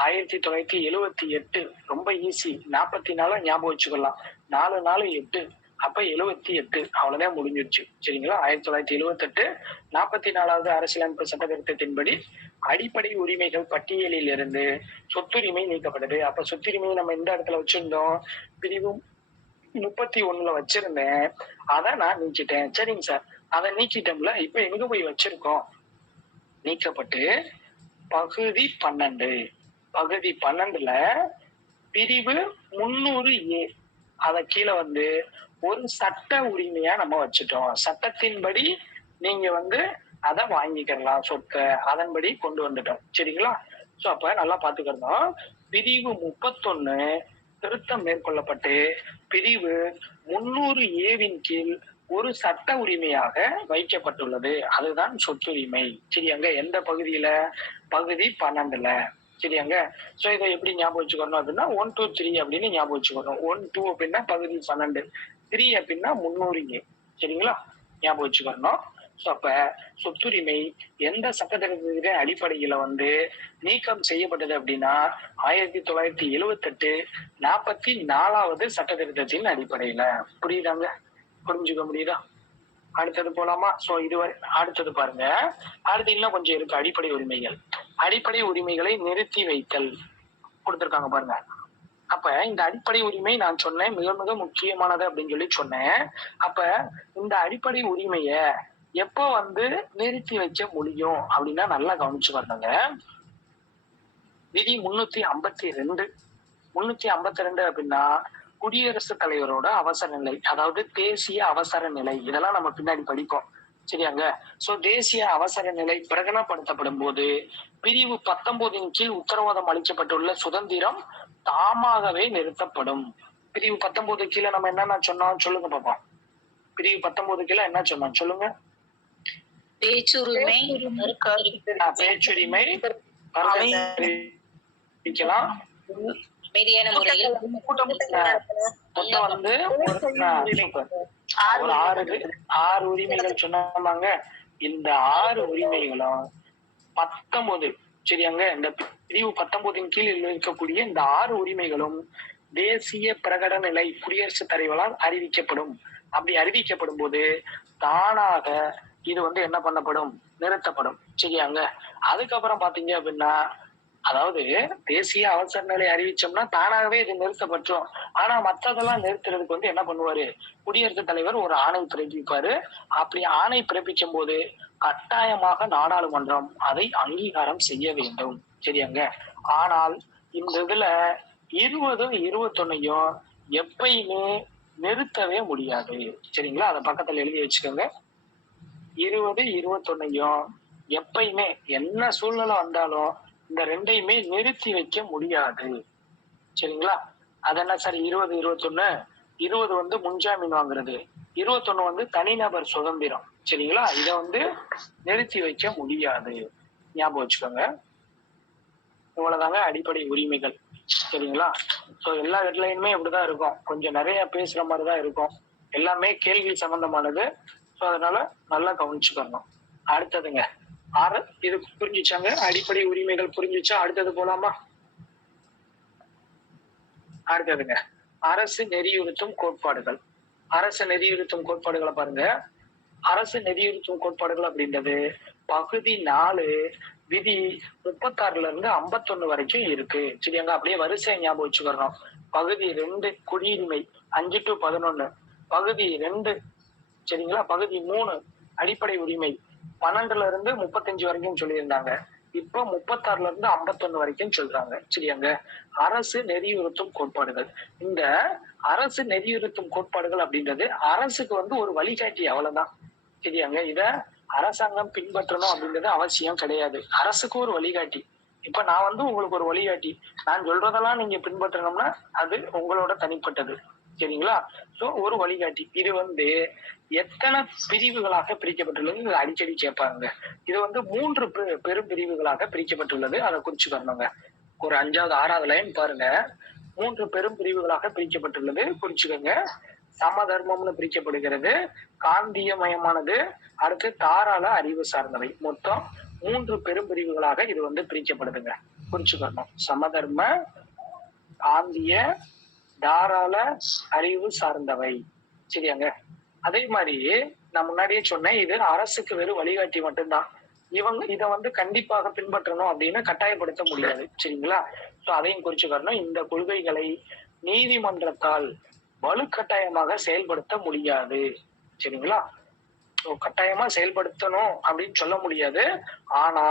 1978. ரொம்ப ஈஸி, 44 ஞாபகம் வச்சுக்கலாம். 4 4 8, அப்ப 78. அவ்வளவுதான் முடிஞ்சிருச்சு. சரிங்களா? 1978 44வது அரசியலமைப்பு சட்ட திருத்தத்தின்படி அடிப்படை உரிமைகள் பட்டியலில் இருந்து சொத்துரிமை நீக்கப்பட்டது. அப்ப சொத்துரிமை நம்ம இந்த இடத்துல வச்சிருந்தோம், பிரிவு 31ல வச்சிருந்தேன், அதை நான் நீக்கிட்டேன். சரிங்க சார், அதை நீக்கிட்டோம்ல, இப்ப எங்க போய் வச்சிருக்கோம், நீக்கப்பட்டு பகுதி 12 பகுதி 12ல பிரிவு 300A அத கீழே வந்து ஒரு சட்ட உரிமையா நம்ம வச்சுட்டோம். சட்டத்தின்படி நீங்க வந்து அதை வாங்கிக்கலாம், சொத்தை அதன்படி கொண்டு வந்துட்டோம். சரிங்களா? சோ அப்ப நல்லா பாத்துக்கிறோம். பிரிவு 31 திருத்தம் மேற்கொள்ளப்பட்டு பிரிவு 300Aவின் கீழ் ஒரு சட்ட உரிமையாக வைக்கப்பட்டுள்ளது. அதுதான் சொத்துரிமை. சரி, அங்க எந்த பகுதியில? பகுதி 12ல. சரியாங்க. சோ இதை எப்படி ஞாபகம் வச்சுக்கணும் அப்படின்னா 1 2 3 அப்படின்னு ஞாபகம் வச்சுக்கணும். 1 2 அப்படின்னா பகுதி 12, 3 அப்படின்னா முன்னுரிமை. சரிங்களா, ஞாபகம் வச்சுக்கணும். சோ அப்ப சொத்துரிமை எந்த சட்டத்திட்டத்தின் அடிப்படையில வந்து நீக்கம் செய்யப்பட்டது அப்படின்னா 1978 44வது சட்டத்திட்டத்தின் அடிப்படையில. புரியுதாங்க, புரிஞ்சுக்க முடியுதா? அடுத்தது போலாமா? சோ இதுவரை அடுத்தது பாருங்க. அடுத்து இன்னும் கொஞ்சம் இருக்கு. அடிப்படை உரிமைகள். அடிப்படை உரிமைகளை நிறுத்தி வைத்தல் கொடுத்திருக்காங்க பாருங்க. அப்ப இந்த அடிப்படை உரிமை நான் சொன்னேன் மிக மிக முக்கியமானது அப்படின்னு சொல்லி சொன்னேன். அப்ப இந்த அடிப்படை உரிமைய எப்போ வந்து நிறுத்தி வைக்க முடியும் அப்படின்னா நல்லா கவனிச்சு பாருங்க. விதி 352 352 அப்படின்னா குடியரசுத் தலைவரோட அவசர நிலை, அதாவது தேசிய அவசர நிலை. இதெல்லாம் நம்ம பின்னாடி படிப்போம். சரியாங்க. சோ தேசிய அவசர நிலை பிரகடனப்படுத்தப்படும் போது பிரிவு 19 கீழ் உத்தரவாதம் அளிக்கப்பட்டுள்ள சுதந்திரம் தாமாகவே நிறுத்தப்படும். பிரிவு 19 கீழே நம்ம என்னென்ன சொன்னோம் சொல்லுங்க பாப்போம். பிரிவு 19 கீழே என்ன சொன்னோம் சொல்லுங்க. பேச்சுரிமை, பேச்சுரிமை அறிவிக்கலாம். அமைதியான முறையில் மொத்தம் வந்து ஒரு 6 உரிமைகள் சொன்னாங்க. இந்த 6 உரிமைகளும் 19 சரியாங்க. இந்த பிரிவு 19 கீழ் இருக்கக்கூடிய இந்த 6 உரிமைகளும் தேசிய பிரகடன நிலை குடியரசுத் தலைவரால் அறிவிக்கப்படும். அப்படி அறிவிக்கப்படும் போது தானாக இது வந்து என்ன பண்ணப்படும், நிறுத்தப்படும். சரியாங்க. அதுக்கப்புறம் பாத்தீங்க அப்படின்னா, அதாவது தேசிய அவசர நிலை அறிவிச்சோம்னா தானாகவே இது நிறுத்தப்பட்டோம். ஆனா மத்ததெல்லாம் நிறுத்துறதுக்கு வந்து என்ன பண்ணுவாரு, குடியரசுத் தலைவர் ஒரு ஆணை பிறப்பிப்பாரு. அப்படி ஆணை பிறப்பிக்கும் போது கட்டாயமாக நாடாளுமன்றம் அதை அங்கீகாரம் செய்ய வேண்டும். சரியாங்க. ஆனால் இந்த இதுல 20 21 எப்பயுமே நிறுத்தவே முடியாது. சரிங்களா, அதை பக்கத்துல எழுதி வச்சுக்கோங்க. 20 21 எப்பயுமே என்ன சூழ்நிலை வந்தாலும் இந்த ரெண்டையுமே நிறுத்தி வைக்க முடியாது. சரிங்களா. அது என்ன சார் 20 21? 20 வந்து முன்ஜாமீன் வாங்குறது, 21 வந்து தனிநபர் சுதந்திரம். சரிங்களா, இத வந்து நிறுத்தி வைக்க முடியாது. ஞாபகம் வச்சுக்கோங்க. இவ்வளவுதாங்க அடிப்படை உரிமைகள். சரிங்களா. சோ எல்லா ஹெட்லைனுமே இப்படிதான் இருக்கும். கொஞ்சம் நிறைய பேசுற மாதிரிதான் இருக்கும். எல்லாமே கேள்வி சம்பந்தமானது. சோ அதனால நல்லா கவனிச்சுக்கணும். அடுத்ததுங்க இது புரிஞ்சுச்சாங்க. அடிப்படை உரிமைகள் புரிஞ்சுச்சா? அடுத்தது போலாமா? அடுத்ததுங்க அரசு நெறியுறுத்தும் கோட்பாடுகள். அரசு நெறியுறுத்தும் கோட்பாடுகளை பாருங்க. அரசு நெறியுறுத்தும் கோட்பாடுகள் அப்படின்றது பகுதி 4 விதி 36ல இருந்து 51 வரைக்கும் இருக்கு. சரியாங்க. அப்படியே வரிசையை ஞாபகம் வச்சுக்கிறோம். பகுதி 2 குடியுரிமை 5 to 11, பகுதி 2 சரிங்களா, பகுதி 3 அடிப்படை உரிமை 12ல இருந்து 35 வரைக்கும் சொல்லியிருந்தாங்க. இப்போ 36ல இருந்து 51 வரைக்கும் சொல்றாங்க. சரியாங்க. அரசு நெறியுறுத்தும் கோட்பாடுகள். இந்த அரசு நெறியுறுத்தும் கோட்பாடுகள் அப்படின்றது அரசுக்கு வந்து ஒரு வழிகாட்டி, அவ்வளவுதான். சரியாங்க. இத அரசாங்கம் பின்பற்றணும் அப்படின்றது அவசியம் கிடையாது. அரசுக்கு ஒரு வழிகாட்டி. இப்ப நான் வந்து உங்களுக்கு ஒரு வழிகாட்டி, நான் சொல்றதெல்லாம் நீங்க பின்பற்றணும்னா அது உங்களோட தனிப்பட்டது. சரிங்களா. சோ ஒரு வழிகாட்டி. இது வந்து எத்தனை பிரிவுகளாக பிரிக்கப்பட்டுள்ளது அடிக்கடி கேட்பாங்க. இது வந்து 3 பெரும் பிரிவுகளாக பிரிக்கப்பட்டுள்ளது. அதை குறிச்சுக்கணுங்க. ஒரு 5வது 6வது லைன் பாருங்க. 3 பெரும் பிரிவுகளாக பிரிக்கப்பட்டுள்ளது, குறிச்சுக்கோங்க. சமதர்மம்னு பிரிக்கப்படுகிறது, காந்தியமயமானது, அடுத்து தாராள அறிவு சார்ந்தவை. மொத்தம் 3 பெரும் பிரிவுகளாக இது வந்து பிரிக்கப்படுதுங்க. குறிச்சுக்கணும். சமதர்ம, காந்திய, தாராள அறிவு சார்ந்தவை. சரியாங்க. அதே மாதிரி நான் முன்னாடியே சொன்னேன், இது அரசுக்கு வெறும் வழிகாட்டி மட்டும்தான். இவங்க இதை வந்து கண்டிப்பாக பின்பற்றணும் அப்படின்னு கட்டாயப்படுத்த முடியாது. சரிங்களா. சோ அதையும் குறிச்சுக்கணும். இந்த கொள்கைகளை நீதிமன்றத்தால் வலுக்கட்டாயமாக செயல்படுத்த முடியாது. சரிங்களா. கட்டாயமா செயல்படுத்தணும் அப்படின்னு சொல்ல முடியாது. ஆனா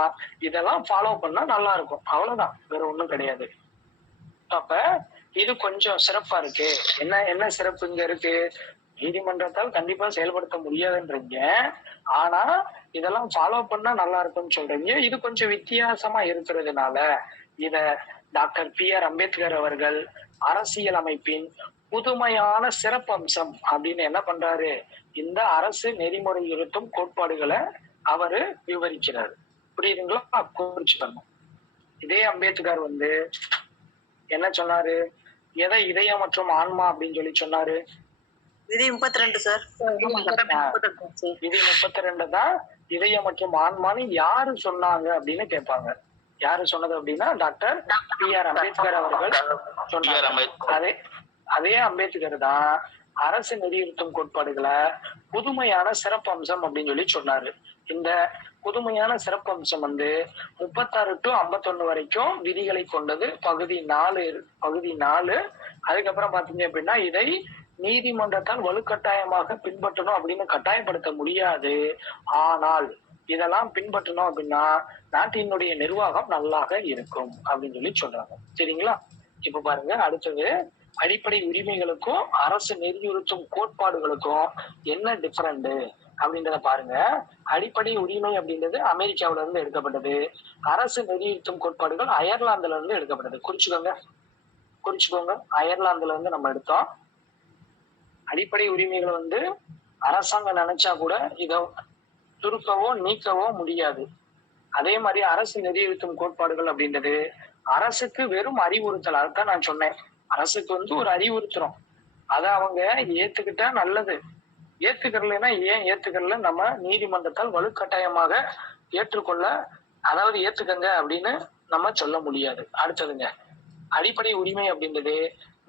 இதெல்லாம் ஃபாலோ பண்ணா நல்லா இருக்கும், அவ்வளவுதான், வேற ஒண்ணும் கிடையாது. அப்ப இது கொஞ்சம் சிறப்பா இருக்கு. என்ன என்ன சிறப்பு இங்க இருக்கு? நீதிமன்றத்தால் கண்டிப்பா செயல்படுத்த முடியாதுன்றீங்க, ஆனா இதெல்லாம் ஃபாலோ பண்ணா நல்லா இருக்கும்னு சொல்றீங்க. இது கொஞ்சம் வித்தியாசமா இருக்கிறதுனால இத டாக்டர் பி.ஆர். அம்பேத்கர் அவர்கள் அரசியல் அமைப்பின் புதுமையான சிறப்பம்சம் அப்படின்னு என்ன பண்றாரு, இந்த அரசு நெறிமுறையுறுத்தும் கோட்பாடுகளை அவரு விவரிக்கிறார். புரியுதுங்களா? குறிச்சுக்கணும். இதே அம்பேத்கர் வந்து என்ன சொன்னாரு? எதை இதயம் மற்றும் ஆன்மா அப்படின்னு சொல்லி சொன்னாரு? விதி 32 சார். விதி 32 தான் இதயம் மற்றும் ஆன்மான்னு யாரு சொன்னாங்க அப்படின்னு கேட்பாங்க. யாரு சொன்னது அப்படின்னா டாக்டர் பி.ஆர். அம்பேத்கர் அவர்கள் சொன்னாங்க. அதே அம்பேத்கர் தான் அரசு நெறியுறுத்தும் கோட்பாடுகளை புதுமையான சிறப்பம்சம் அப்படின்னு சொல்லி சொன்னாரு. இந்த புதுமையான சிறப்பம்சம் வந்து 36 to 51 வரைக்கும் விதிகளை கொண்டது. பகுதி 4. அதுக்கப்புறம் பாத்தீங்க அப்படின்னா இதை நீதிமன்றத்தால் வலுக்கட்டாயமாக பின்பற்றணும் அப்படின்னு கட்டாயப்படுத்த முடியாது. ஆனால் இதெல்லாம் பின்பற்றணும் அப்படின்னா நாட்டினுடைய நிர்வாகம் நல்லாக இருக்கும் அப்படின்னு சொல்லி சொல்றாங்க. சரிங்களா? இப்ப பாருங்க, அடுத்தது அடிப்படை உரிமைகளுக்கும் அரசு நெறியுறுத்தும் கோட்பாடுகளுக்கும் என்ன டிஃபரெண்ட் அப்படின்றத பாருங்க. அடிப்படை உரிமை அப்படின்றது அமெரிக்காவில இருந்து எடுக்கப்பட்டது. அரசு நெறியுறுத்தும் கோட்பாடுகள் அயர்லாந்துல இருந்து எடுக்கப்பட்டது. குறிச்சுக்கோங்க. அயர்லாந்துல இருந்து நம்ம எடுத்தோம். அடிப்படை உரிமைகளை வந்து அரசாங்கம் நினைச்சா கூட இதை சுருக்கவோ நீக்கவோ முடியாது. அதே மாதிரி அரசு நெறியுறுத்தும் கோட்பாடுகள் அப்படின்றது அரசுக்கு வெறும் அறிவுறுத்தல். அதுதான் நான் சொன்னேன், அரசுக்கு வந்து ஒரு அறிவுறுத்துறோம், அதை அவங்க ஏத்துக்கிட்டா நல்லது. ஏத்துக்கறலைன்னா ஏன் ஏத்துக்கறல நம்ம நீதிமன்றத்தால் வலுக்கட்டாயமாக ஏற்றுக்கொள்ள, அதாவது ஏத்துக்கங்க அப்படின்னு நம்ம சொல்ல முடியாது. அடுத்ததுங்க, அடிப்படை உரிமை அப்படின்றது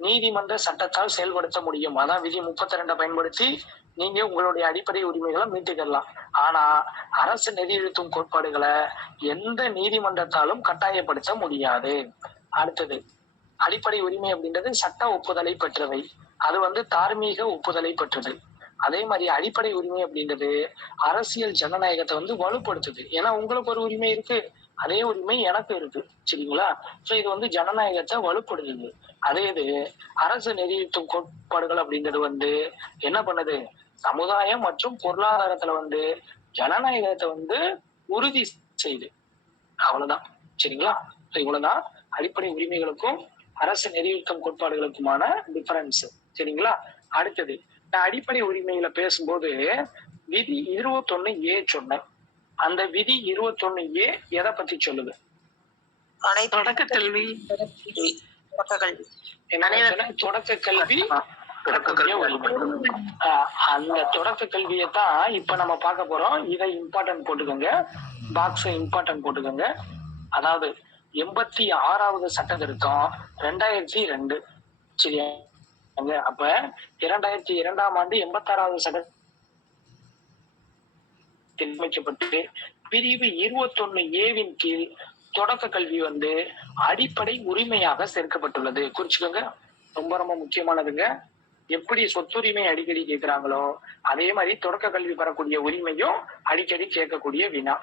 நீதிமன்ற சட்டத்தால் செயல்படுத்த முடியும். அதான் விதி 32 பயன்படுத்தி நீங்க உங்களுடைய அடிப்படை உரிமைகளை மீட்டுக்கலாம். ஆனா அரசு நெறியுறுத்தும் கோட்பாடுகளை எந்த நீதிமன்றத்தாலும் கட்டாயப்படுத்த முடியாது. அடுத்தது, அடிப்படை உரிமை அப்படின்றது சட்ட ஒப்புதலை பெற்றவை. அது வந்து தார்மீக ஒப்புதலை பெற்றது. அதே மாதிரி அடிப்படை உரிமை அப்படின்றது அரசியல் ஜனநாயகத்தை வந்து வலுப்படுத்துது. ஏன்னா உங்களுக்கு ஒரு உரிமை இருக்கு, அதே உரிமை எனக்கு இருக்கு. சரிங்களா? சோ இது வந்து ஜனநாயகத்தை வலுப்படுத்துது. அதே இது அரசு நெறியுறுத்தும் கோட்பாடுகள் அப்படின்றது வந்து என்ன பண்ணுது? சமுதாயம் மற்றும் பொருளாதாரத்துல வந்து ஜனநாயகத்தை வந்து உறுதி செய்யுது. அவ்வளவுதான். சரிங்களா? இவ்வளவுதான் அடிப்படை உரிமைகளுக்கும் அரசு நெறியுறுத்தும் கோட்பாடுகளுக்குமான டிஃபரன்ஸ். சரிங்களா? அடுத்தது, நான் அடிப்படை உரிமைகளை பேசும்போது விதி 21A சொன்னேன். அந்த விதி 21A எதை பத்தி சொல்லுது? தொடக்க கல்வி. தொடக்க கல்வி அந்த தொடக்க கல்வியத்தான் இப்ப நம்ம பார்க்க போறோம். இதை இம்பார்ட்டன்ட் போட்டுக்கோங்க, பாக்ஸ் இம்பார்ட்டன்ட் போட்டுக்கோங்க. அதாவது 86வது சட்ட திருத்தம் 2002. சரியா? அப்ப 2002ஆம் ஆண்டு 86வது சட்ட அமைக்கப்பட்டு பிரிவு 21A கீழ் தொடக்க கல்வி வந்து அடிப்படை உரிமையாக சேர்க்கப்பட்டுள்ளது. குறிச்சுக்கோங்க, ரொம்ப ரொம்ப முக்கியமானதுங்க. எப்படி சொத்துரிமை அடிக்கடி கேட்கிறாங்களோ அதே மாதிரி தொடக்க கல்வி பெறக்கூடிய உரிமையும் அடிக்கடி கேட்கக்கூடிய வினா.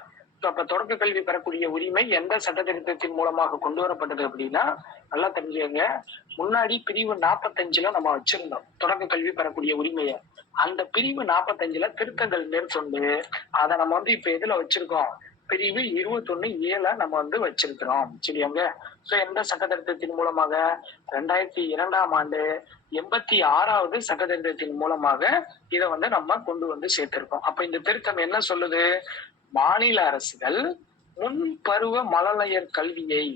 அப்ப தொடக்க கல்வி பெறக்கூடிய உரிமை எந்த சட்ட திருத்தத்தின் மூலமாக கொண்டு வரப்பட்டது அப்படின்னா, நல்லா தெரிஞ்சுக்கங்க, முன்னாடி பிரிவு 45ல நம்ம வச்சிருந்தோம் தொடக்க கல்வி பெறக்கூடிய உரிமையை. அந்த பிரிவு 45ல திருத்தங்கள் மேற்கொண்டு அதை நம்ம வந்து இப்ப எதுல வச்சிருக்கோம்? பிரிவு 21A நம்ம வந்து வச்சிருக்கிறோம். சரியாங்க? சோ எந்த சட்ட திருத்தத்தின் மூலமாக? 2002ஆம் ஆண்டு 86வது சட்ட திருத்தத்தின் மூலமாக இதை வந்து நம்ம கொண்டு வந்து சேர்த்திருக்கோம். அப்ப இந்த திருத்தம் என்ன சொல்லுது? மாநில அரசுகள் முன்பருவ மழலையர் கல்வியை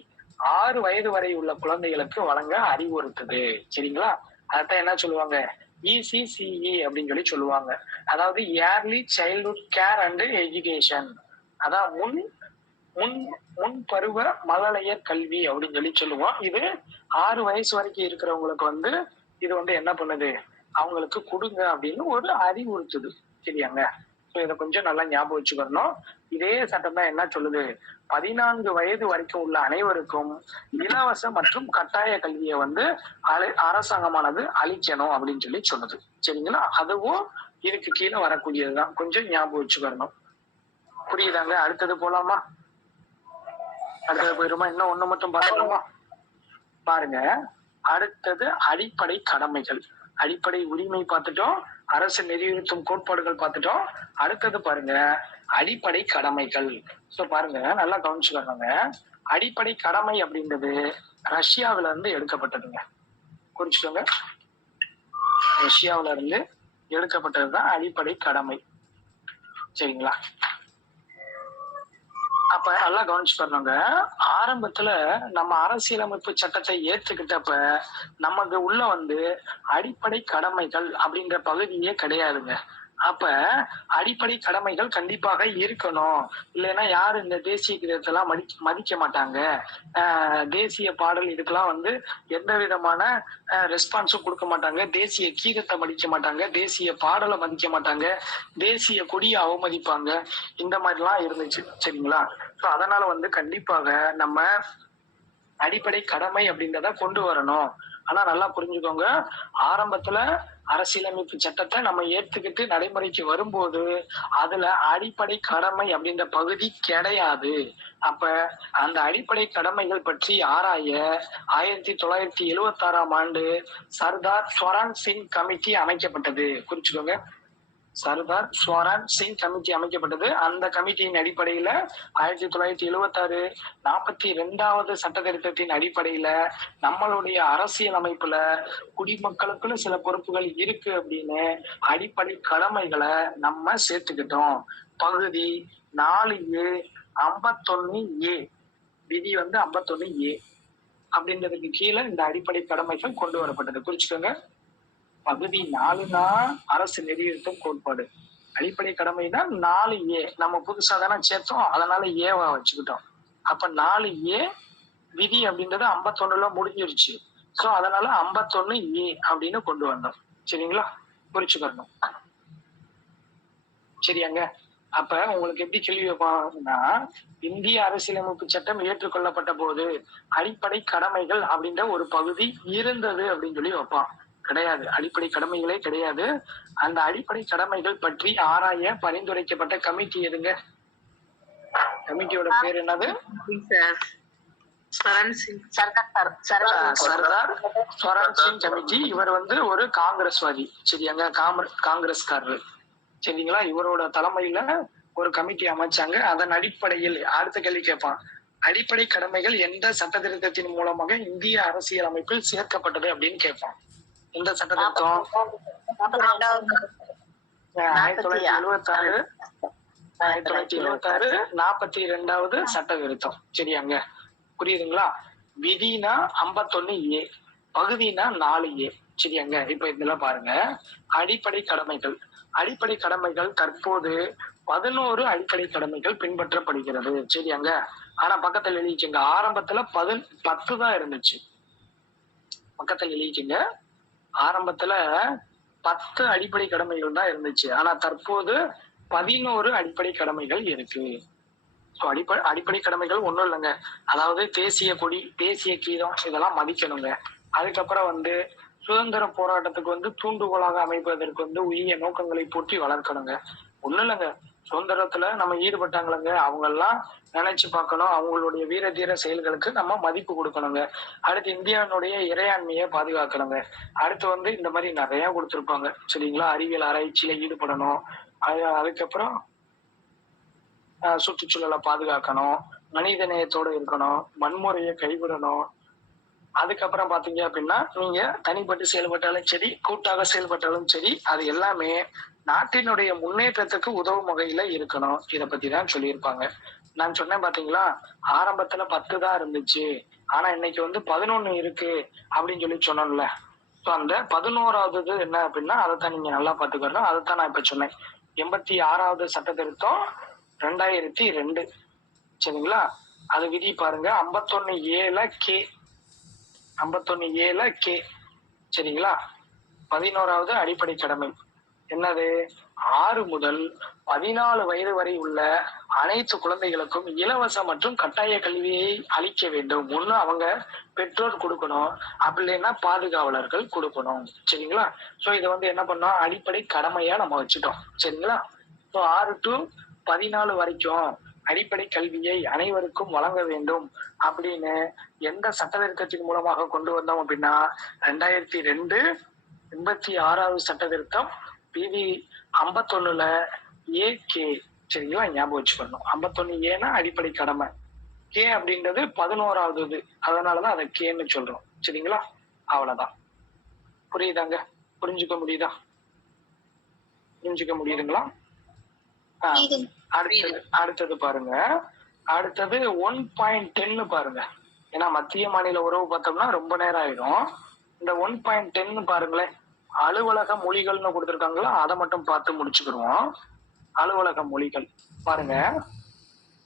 6 வயது வரை உள்ள குழந்தைகளுக்கு வழங்க அறிவுறுத்துது. சரிங்களா? அதான் என்ன சொல்லுவாங்க? ECCE அப்படின்னு சொல்லி சொல்லுவாங்க. அதாவது early childhood care and education. அதான் முன்பருவ மழலையர் கல்வி அப்படின்னு சொல்லி சொல்லுவோம். இது 6 வயசு வரைக்கும் இருக்கிறவங்களுக்கு வந்து இது வந்து என்ன பண்ணுது? அவங்களுக்கு கொடுங்க அப்படின்னு ஒரு அறிவுறுத்துது. சரியாங்க? இதை கொஞ்சம் நல்லா ஞாபகம் வச்சுக்கணும். இதே சட்டம் தான் என்ன சொல்லுது? 14 வயது வரைக்கும் உள்ள அனைவருக்கும் இலவச மற்றும் கட்டாய கல்வியை வந்து அரசாங்கமானது அளிக்கணும் அப்படின்னு சொல்லி சொல்லுது. சரிங்களா? அதுவும் இதுக்கு கீழே வரக்கூடியதுதான். கொஞ்சம் ஞாபகம் வச்சுக்கணும். புரியுதாங்க? அடுத்தது போலாமா? அடுத்தது போயிருமா? இன்னும் ஒண்ணு மட்டும் பார்க்கலாமா? பாருங்க, அடுத்தது அடிப்படை கடமைகள். அடிப்படை உரிமை பார்த்துட்டோம், அரசு நெறியுறுத்தும் கோட்பாடுகள் பார்த்துட்டோம். அடுத்தது பாருங்க, அடிப்படை கடமைகள். சோ பாருங்க, நல்லா கவனிச்சுக்கோங்க. அடிப்படை கடமை அப்படின்றது ரஷ்யாவில இருந்து எடுக்கப்பட்டதுங்க. குறிச்சுக்கோங்க, ரஷ்யாவில இருந்து எடுக்கப்பட்டதுதான் அடிப்படை கடமை. சரிங்களா? அப்ப நல்லா கவனிச்சு பாருங்க. ஆரம்பத்துல நம்ம அரசியலமைப்பு சட்டத்தை ஏத்துக்கிட்டப்ப நமக்கு உள்ள வந்து அடிப்படை கடமைகள் அப்படின்ற பகுதியே கிடையாதுங்க. அப்ப அடிப்படை கடமைகள் கண்டிப்பாக இருக்கணும். இல்லைன்னா யாரு இந்த தேசிய கீதத்தெல்லாம் மதிக்க மாட்டாங்க. தேசிய பாடல் இதுக்கெல்லாம் வந்து எந்த விதமான ரெஸ்பான்ஸும் கொடுக்க மாட்டாங்க. தேசிய கீதத்தை மதிக்க மாட்டாங்க. தேசிய பாடலை மதிக்க மாட்டாங்க. தேசிய கொடியை அவமதிப்பாங்க. இந்த மாதிரிலாம் இருந்துச்சு. சரிங்களா? ஸோ அதனால வந்து கண்டிப்பாக நம்ம அடிப்படை கடமை அப்படின்றத கொண்டு வரணும். ஆனா நல்லா புரிஞ்சுக்கோங்க, ஆரம்பத்துல அரசியலமைப்பு சட்டத்தை நம்ம ஏத்துக்கிட்டு நடைமுறைக்கு வரும்போது அதுல அடிப்படை கடமை அப்படின்ற பகுதி கிடையாது. அப்ப அந்த அடிப்படை கடமைகள் பற்றி ஆராய 1976ஆம் ஆண்டு சர்தார் ஸ்வரான் சிங் கமிட்டி அமைக்கப்பட்டது. குறிச்சுக்கோங்க, சர்தார் ஸ்வரான் சிங் கமிட்டி அமைக்கப்பட்டது. அந்த கமிட்டியின் அடிப்படையில 1976 42வது சட்ட திருத்தத்தின் அடிப்படையில நம்மளுடைய அரசியல் அமைப்புல குடிமக்களுக்குன்னு சில பொறுப்புகள் இருக்கு அப்படின்னு அடிப்படை கடமைகளை நம்ம சேர்த்துக்கிட்டோம். பகுதி 4A 51A விதி வந்து 51A அப்படின்றதுக்கு கீழே இந்த அடிப்படை கடமைகள் கொண்டு வரப்பட்டது. குறிச்சுக்கோங்க, பகுதி 4னா அரசு நெறியுறுத்தும் கோட்பாடு. அடிப்படை கடமைனா 4A நம்ம புதுசா தானே சேர்த்தோம், அதனால ஏவா வச்சுக்கிட்டோம். அப்ப 4A விதி அப்படின்றது 51ல முடிஞ்சிருச்சு. சோ அதனால 51A அப்படின்னு கொண்டு வந்தோம். சரிங்களா? புரிச்சுக்கணும். சரியாங்க? அப்ப உங்களுக்கு எப்படி கேள்வி வைப்பாங்கன்னா, இந்திய அரசியலமைப்பு சட்டம் ஏற்றுக்கொள்ளப்பட்ட போது அடிப்படை கடமைகள் அப்படின்ற ஒரு பகுதி இருந்தது அப்படின்னு சொல்லி வைப்பான். கிடையாது, அடிப்படை கடமைகளே கிடையாது. அந்த அடிப்படை கடமைகள் பற்றி ஆராய பரிந்துரைக்கப்பட்ட கமிட்டி எதுங்க? கமிட்டியோட பேர் என்னது? சர்தார் சர்தார் ஸ்வரான் சிங் கமிட்டி. இவர் வந்து ஒரு காங்கிரஸ்வாதி. சரியாங்க? காங்கிரஸ்காரர். சரிங்களா? இவரோட தலைமையில ஒரு கமிட்டி அமைச்சாங்க. அதன் அடிப்படையில் அடுத்த கேள்வி கேட்பான், அடிப்படை கடமைகள் எந்த சட்ட திருத்தத்தின் மூலமாக இந்திய அரசியல் அமைப்பில் சேர்க்கப்பட்டது அப்படின்னு கேட்பான். எந்த சட்ட திருத்தம்? 1976 42வது சட்ட திருத்தம். சரியாங்க? புரியுதுங்களா? விதினா 51A, பகுதினா 4A. சரியாங்க? இப்ப இதெல்லாம் பாருங்க, அடிப்படை கடமைகள். அடிப்படை கடமைகள் தற்போது 11 அடிப்படை கடமைகள் பின்பற்றப்படுகிறது. சரியாங்க? ஆனா பக்கத்துல எழுதிக்கங்க, ஆரம்பத்துல 10 தான் இருந்துச்சு. பக்கத்துல எழுதிக்கங்க, ஆரம்பத்துல 10 அடிப்படை கடமைகள் தான் இருந்துச்சு. ஆனா தற்போது 11 அடிப்படை கடமைகள் இருக்கு. அடிப்படை கடமைகள் ஒண்ணும் இல்லைங்க, அதாவது தேசிய கொடி, தேசிய கீதம் இதெல்லாம் மதிக்கணுங்க. அதுக்கப்புறம் வந்து சுதந்திர போராட்டத்துக்கு வந்து தூண்டுகோலாக அமைப்பதற்கு வந்து உரிய நோக்கங்களை போற்றி வளர்க்கணுங்க. ஒண்ணும் இல்லைங்க, சுதந்திரத்துல நம்ம ஈடுபட்டாங்களங்க, அவங்க எல்லாம் நினைச்சு பார்க்கணும். அவங்களுடைய வீர தீர செயல்களுக்கு நம்ம மதிப்பு கொடுக்கணுங்க. அடுத்து இந்தியாவினுடைய இறையாண்மையை பாதுகாக்கணுங்க. அடுத்து வந்து இந்த மாதிரி நிறைய கொடுத்துருப்பாங்க. சரிங்களா? அறிவியல் ஆராய்ச்சியில ஈடுபடணும். அதுக்கப்புறம் சுற்றுச்சூழலை பாதுகாக்கணும், மனித நேயத்தோட இருக்கணும், வன்முறையை கைவிடணும். அதுக்கப்புறம் பாத்தீங்க அப்படின்னா, நீங்க தனிப்பட்டு செயல்பட்டாலும் சரி, கூட்டாக செயல்பட்டாலும் சரி, அது எல்லாமே நாட்டினுடைய முன்னேற்றத்துக்கு உதவும் வகையில இருக்கணும். இத பத்தி தான் சொல்லியிருப்பாங்க. நான் சொன்னேன் பாத்தீங்களா, ஆரம்பத்துல 10 தான் இருந்துச்சு, ஆனா இன்னைக்கு வந்து 11 இருக்கு அப்படின்னு சொல்லி சொன்னோம்ல. ஸோ அந்த 11வது என்ன அப்படின்னா, அதைத்தான் நீங்க நல்லா பாத்துக்கணும். அதைத்தான் நான் இப்ப சொன்னேன். 86வது சட்ட திருத்தம் 2002. சரிங்களா? அது விதி பாருங்க, 51A கே, 51A கே. சரிங்களா? 11வது அடிப்படை கடமை என்னது? 6 முதல் 14 வயது வரை உள்ள அனைத்து குழந்தைகளுக்கும் இலவச மற்றும் கட்டாய கல்வியை அளிக்க வேண்டும். ஒண்ணு அவங்க பெற்றோர் கொடுக்கணும், அப்படி இல்லைன்னா பாதுகாவலர்கள் கொடுக்கணும். சரிங்களா? சோ இதை வந்து என்ன பண்ணோம், அடிப்படை கடமையா நம்ம வச்சுட்டோம். சரிங்களா? ஸோ 6 to 14 வரைக்கும் அடிப்படை கல்வியை அனைவருக்கும் வழங்க வேண்டும் அப்படின்னு எந்த சட்ட திருத்தத்தின் மூலமாக கொண்டு வந்தோம் அப்படின்னா 2002 86வது சட்ட திருத்தம் விதி 51ல AK. சரிங்களா? ஞாபகம் வச்சுக்கணும். 51Aனா அடிப்படை கடமை, கே அப்படின்றது 11வது, அதனாலதான் அதை கேன்னு சொல்றோம். சரிங்களா? அவ்வளவுதான். புரியுதாங்க? புரிஞ்சுக்க முடியுதா? புரிஞ்சுக்க முடியுதுங்களா? அடுத்தது பாருங்க, அடுத்தது 1.10 பாருங்க. ஏன்னா மத்திய மாநில உறவு பார்த்தோம்னா ரொம்ப நேரம் ஆயிடும். இந்த 1.10 பாருங்களேன். அலுவலக மொழிகள்னு கொடுத்துருக்காங்களா, அதை மட்டும் பார்த்து முடிச்சுக்கிடுவோம். அலுவலக மொழிகள் பாருங்க,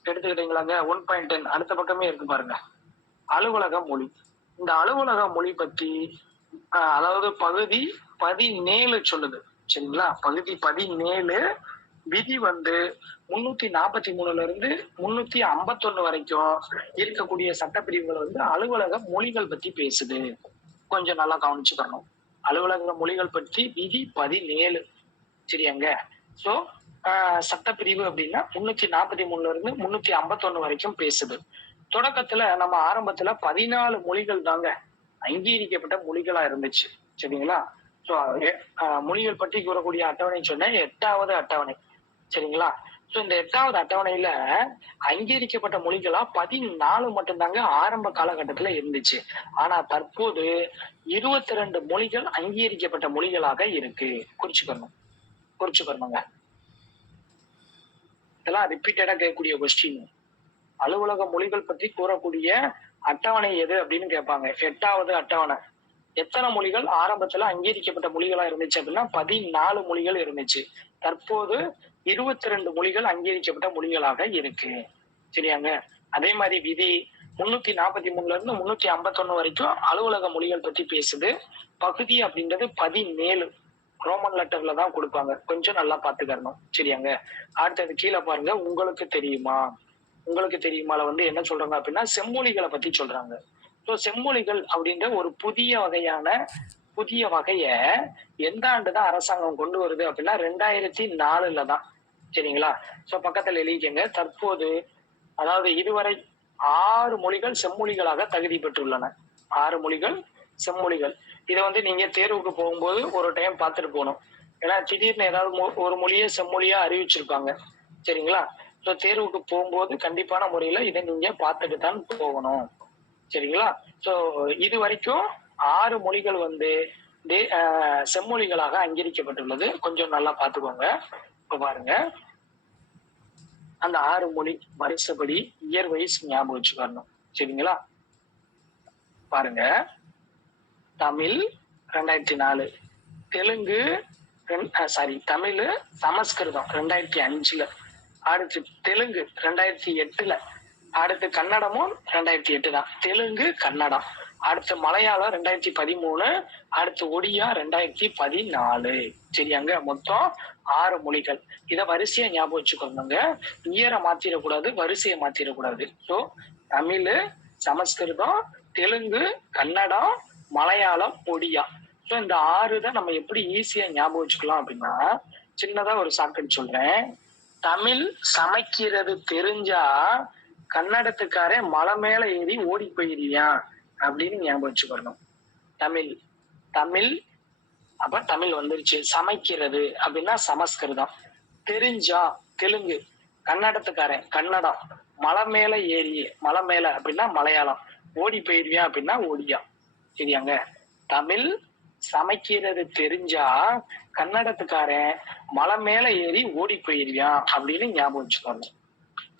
எடுத்துக்கிட்டீங்களாங்க. 1.10 அடுத்த பக்கமே இருக்கு பாருங்க, அலுவலக மொழி. இந்த அலுவலக மொழி பத்தி அதாவது பகுதி 17 சொல்லுது. சரிங்களா, பகுதி 17 விதி வந்து 343 இருந்து 351 வரைக்கும் இருக்கக்கூடிய சட்டப்பிரிவுகள் வந்து அலுவலக மொழிகள் பத்தி பேசுது. கொஞ்சம் நல்லா கவனிச்சுக்கணும். அலுவலக மொழிகள் பற்றி விதி 17. சரியாங்க. சோ சட்டப்பிரிவு அப்படின்னா 343 இருந்து 351 வரைக்கும் பேசுது. தொடக்கத்துல நம்ம ஆரம்பத்துல 14 மொழிகள் தாங்க அங்கீகரிக்கப்பட்ட மொழிகளா இருந்துச்சு. சரிங்களா. சோ மொழிகள் பற்றி கூறக்கூடிய அட்டவணை சொன்னேன், 8வது அட்டவணை. சரிங்களா. சோ இந்த 8வது அட்டவணையில அங்கீகரிக்கப்பட்ட மொழிகளா 14 மட்டும்தாங்க ஆரம்ப காலகட்டத்துல இருந்துச்சு. ஆனா தற்போது 22 மொழிகள் அங்கீகரிக்கப்பட்ட மொழிகளாக இருக்கு. குறிச்சுக்கணுங்க. இதெல்லாம் ரிப்பீட்டடா கேட்கக்கூடிய கொஸ்டின். அலுவலக மொழிகள் பற்றி கூறக்கூடிய அட்டவணை எது அப்படின்னு கேட்பாங்க. 8வது அட்டவணை. எத்தனை மொழிகள் ஆரம்பத்துல அங்கீகரிக்கப்பட்ட மொழிகளா இருந்துச்சு அப்படின்னா 14 மொழிகள் இருந்துச்சு. தற்போது 22 மொழிகள் அங்கீகரிக்கப்பட்ட மொழிகளாக இருக்கு. சரியாங்க. அதே மாதிரி விதி 343 இருந்து 351 வரைக்கும் அலுவலக மொழிகள் பத்தி பேசுது. பகுதி அப்படின்றது 17 ரோமன் லெட்டர்ல தான் கொடுப்பாங்க. கொஞ்சம் நல்லா பாத்துக்கணும். சரியாங்க. அடுத்தது கீழே பாருங்க, உங்களுக்கு தெரியுமால வந்து என்ன சொல்றாங்க அப்படின்னா செம்மொழிகளை பத்தி சொல்றாங்க. ஸோ செம்மொழிகள் அப்படின்ற ஒரு புதிய வகைய எந்த ஆண்டுதான் அரசாங்கம் கொண்டு வருது அப்படின்னா 2004 தான். சரிங்களா. சோ பக்கத்துல எழுதிக்கங்க. தற்போது அதாவது இதுவரை 6 மொழிகள் செம்மொழிகளாக தகுதி பெற்றுள்ளன. 6 மொழிகள் செம்மொழிகள். இதை வந்து நீங்க தேர்வுக்கு போகும்போது ஒரு டைம் பார்த்துட்டு போகணும். ஏன்னா திடீர்னு ஏதாவது ஒரு மொழியை செம்மொழியா அறிவிச்சிருப்பாங்க. சரிங்களா. ஸோ தேர்வுக்கு போகும்போது கண்டிப்பான முறையில இதை நீங்க பார்த்துட்டு தான் போகணும். சரிங்களா. ஸோ இது வரைக்கும் 6 மொழிகள் வந்து செம்மொழிகளாக அங்கீகரிக்கப்பட்டுள்ளது. கொஞ்சம் நல்லா பார்த்துக்கோங்க. இப்ப பாருங்க, அந்த 6 மொழி வரிசைப்படி இயர் வைஸ் ஞாபகம் வச்சுக்கணும். சரிங்களா. பாருங்க, தமிழ் 2004, தெலுங்கு தமிழ் சமஸ்கிருதம் 2005, அடுத்து தெலுங்கு 2008, அடுத்து கன்னடமும் 2008 தான். தெலுங்கு கன்னடம். அடுத்து மலையாளம் 2013, அடுத்து ஒடியா 2014. சரியாங்க. மொத்தம் 6 மொழிகள். இத வரிசையா ஞாபகம் வச்சுக்கோங்க. இயரை மாத்திரக்கூடாது, வரிசையை மாத்திரக்கூடாது. ஸோ தமிழ், சமஸ்கிருதம், தெலுங்கு, கன்னடம், மலையாளம், ஒடியா. ஸோ இந்த 6 தான் நம்ம எப்படி ஈஸியா ஞாபகம் வச்சுக்கலாம் அப்படின்னா, சின்னதா ஒரு ஷார்ட்கட் சொல்றேன். தமிழ் சமைக்கிறது தெரிஞ்சா கன்னடத்துக்காரன் மலை மேல ஏறி ஓடி போயிரியான் அப்படின்னு ஞாபகம் வச்சுக்கணும். தமிழ் அப்ப தமிழ் வந்துருச்சு. சமைக்கிறது அப்படின்னா சமஸ்கிருதம். தெரிஞ்சா தெலுங்கு. கன்னடத்துக்காரன் கன்னடம். மலை மேல அப்படின்னா மலையாளம். ஓடி போயிருவியா அப்படின்னா ஒடியா. சரியாங்க. தமிழ் சமைக்கிறது தெரிஞ்சா கன்னடத்துக்காரன் மலை மேல ஏறி ஓடி போயிருவியான் அப்படின்னு ஞாபகம் வச்சுக்கணும்.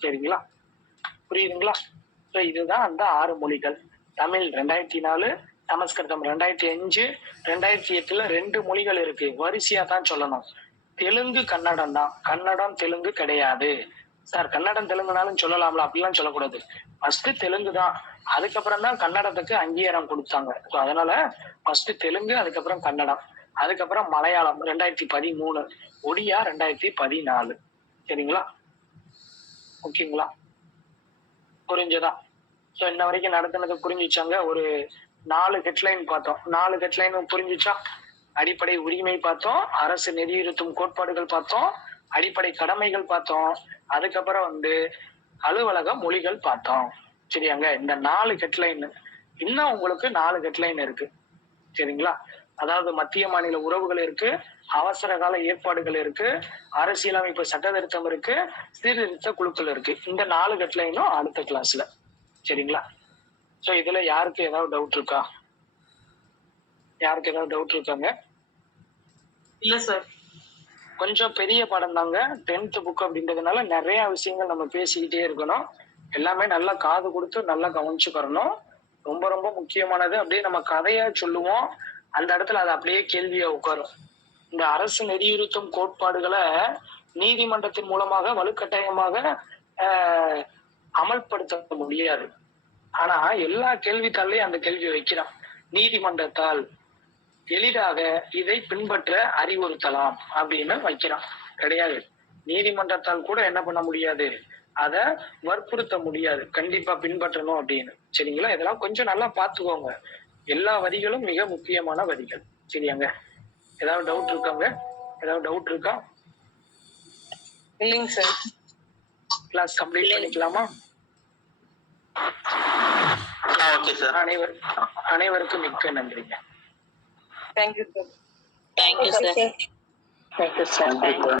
சரிங்களா. புரியுதுங்களா. இதுதான் அந்த 6 மொழிகள். தமிழ் 2004, சமஸ்கிருதம் 2005, 2008 2 மொழிகள் இருக்கு. வரிசையா தான் சொல்லணும். தெலுங்கு கன்னடம் தான். கன்னடம் தெலுங்கு கிடையாது. சார் கன்னடம் தெலுங்குனாலும் சொல்லலாம்ல, அப்படிலாம் சொல்லக்கூடாது. ஃபர்ஸ்ட் தெலுங்கு தான், அதுக்கப்புறம் தான் கன்னடத்துக்கு அங்கீகாரம் கொடுத்தாங்க. அதனால ஃபர்ஸ்ட் தெலுங்கு, அதுக்கப்புறம் கன்னடம், அதுக்கப்புறம் மலையாளம் 2013, ஒடியா 2014. சரிங்களா. ஓகேங்களா. புரிஞ்சதா. சோ இன்ன வரைக்கும் நடத்தினது புரிஞ்சுச்சாங்க. ஒரு 4 ஹெட்லைன் பார்த்தோம். 4 ஹெட்லைன் புரிஞ்சுச்சா. அடிப்படை உரிமை பார்த்தோம், அரசு நெறியுறுத்தும் கோட்பாடுகள் பார்த்தோம், அடிப்படை கடமைகள் பார்த்தோம், அதுக்கப்புறம் வந்து அலுவலக மொழிகள் பார்த்தோம். சரியாங்க. இந்த 4 ஹெட்லைன். இன்னும் உங்களுக்கு 4 ஹெட்லைன் இருக்கு. சரிங்களா. அதாவது மத்திய மாநில உறவுகள் இருக்கு, அவசர கால ஏற்பாடுகள் இருக்கு, அரசியலமைப்பு சட்ட திருத்தம் இருக்கு, சீர்திருத்த குழுக்கள் இருக்கு. இந்த 4 ஹெட்லைனும் அடுத்த கிளாஸ்ல. சரிங்களா. சோ இதுல யாருக்கு ஏதாவது டவுட் இருக்கா? இருக்காங்க? இல்ல சார். கொஞ்சம் பெரிய படம் தாங்க. 10th புக் அப்படின்றதுனால நிறைய விஷயங்கள் நம்ம பேசிக்கிட்டே இருக்கணும். எல்லாமே நல்லா காது கொடுத்து நல்லா கவனிச்சுக்கிறணும். ரொம்ப ரொம்ப முக்கியமானது. அப்படியே நம்ம கதையா சொல்லுவோம், அந்த இடத்துல அது அப்படியே கேள்வியா உட்காரும். இந்த அரசு நெறியுறுத்தும் கோட்பாடுகளை நீதிமன்றத்தின் மூலமாக வலுக்கட்டாயமாக ஆஹ் அமல்படுத்த முடியாது. ஆனா எல்லா கேள்வித்தாள்லயும் அந்த கேள்வி வைக்கிறான். நீதிமன்றத்தால் எளிதாக இதை பின்பற்ற அறிவுறுத்தலாம் அப்படின்னு வைக்கிறான். கிடையாது, நீதிமன்றத்தால் கூட என்ன பண்ண முடியாது, அத வற்புறுத்த முடியாது, கண்டிப்பா பின்பற்றணும் அப்படின்னு. சரிங்களா? இதெல்லாம் கொஞ்சம் நல்லா பாத்துக்கோங்க. எல்லா வரிகளும் மிக முக்கியமான வரிகள். சரியாங்க? ஏதாவது டவுட் இருக்காங்க? ஏதாவது டவுட் இருக்கா? இல்லைங்க சார். கிளாஸ் கம்ப்ளீட் பண்ணிக்கலாமா? Okay sir. அனைவருக்கும் மிக்க நன்றிங்க. Thank you sir. Thank you sir. Thank you sir.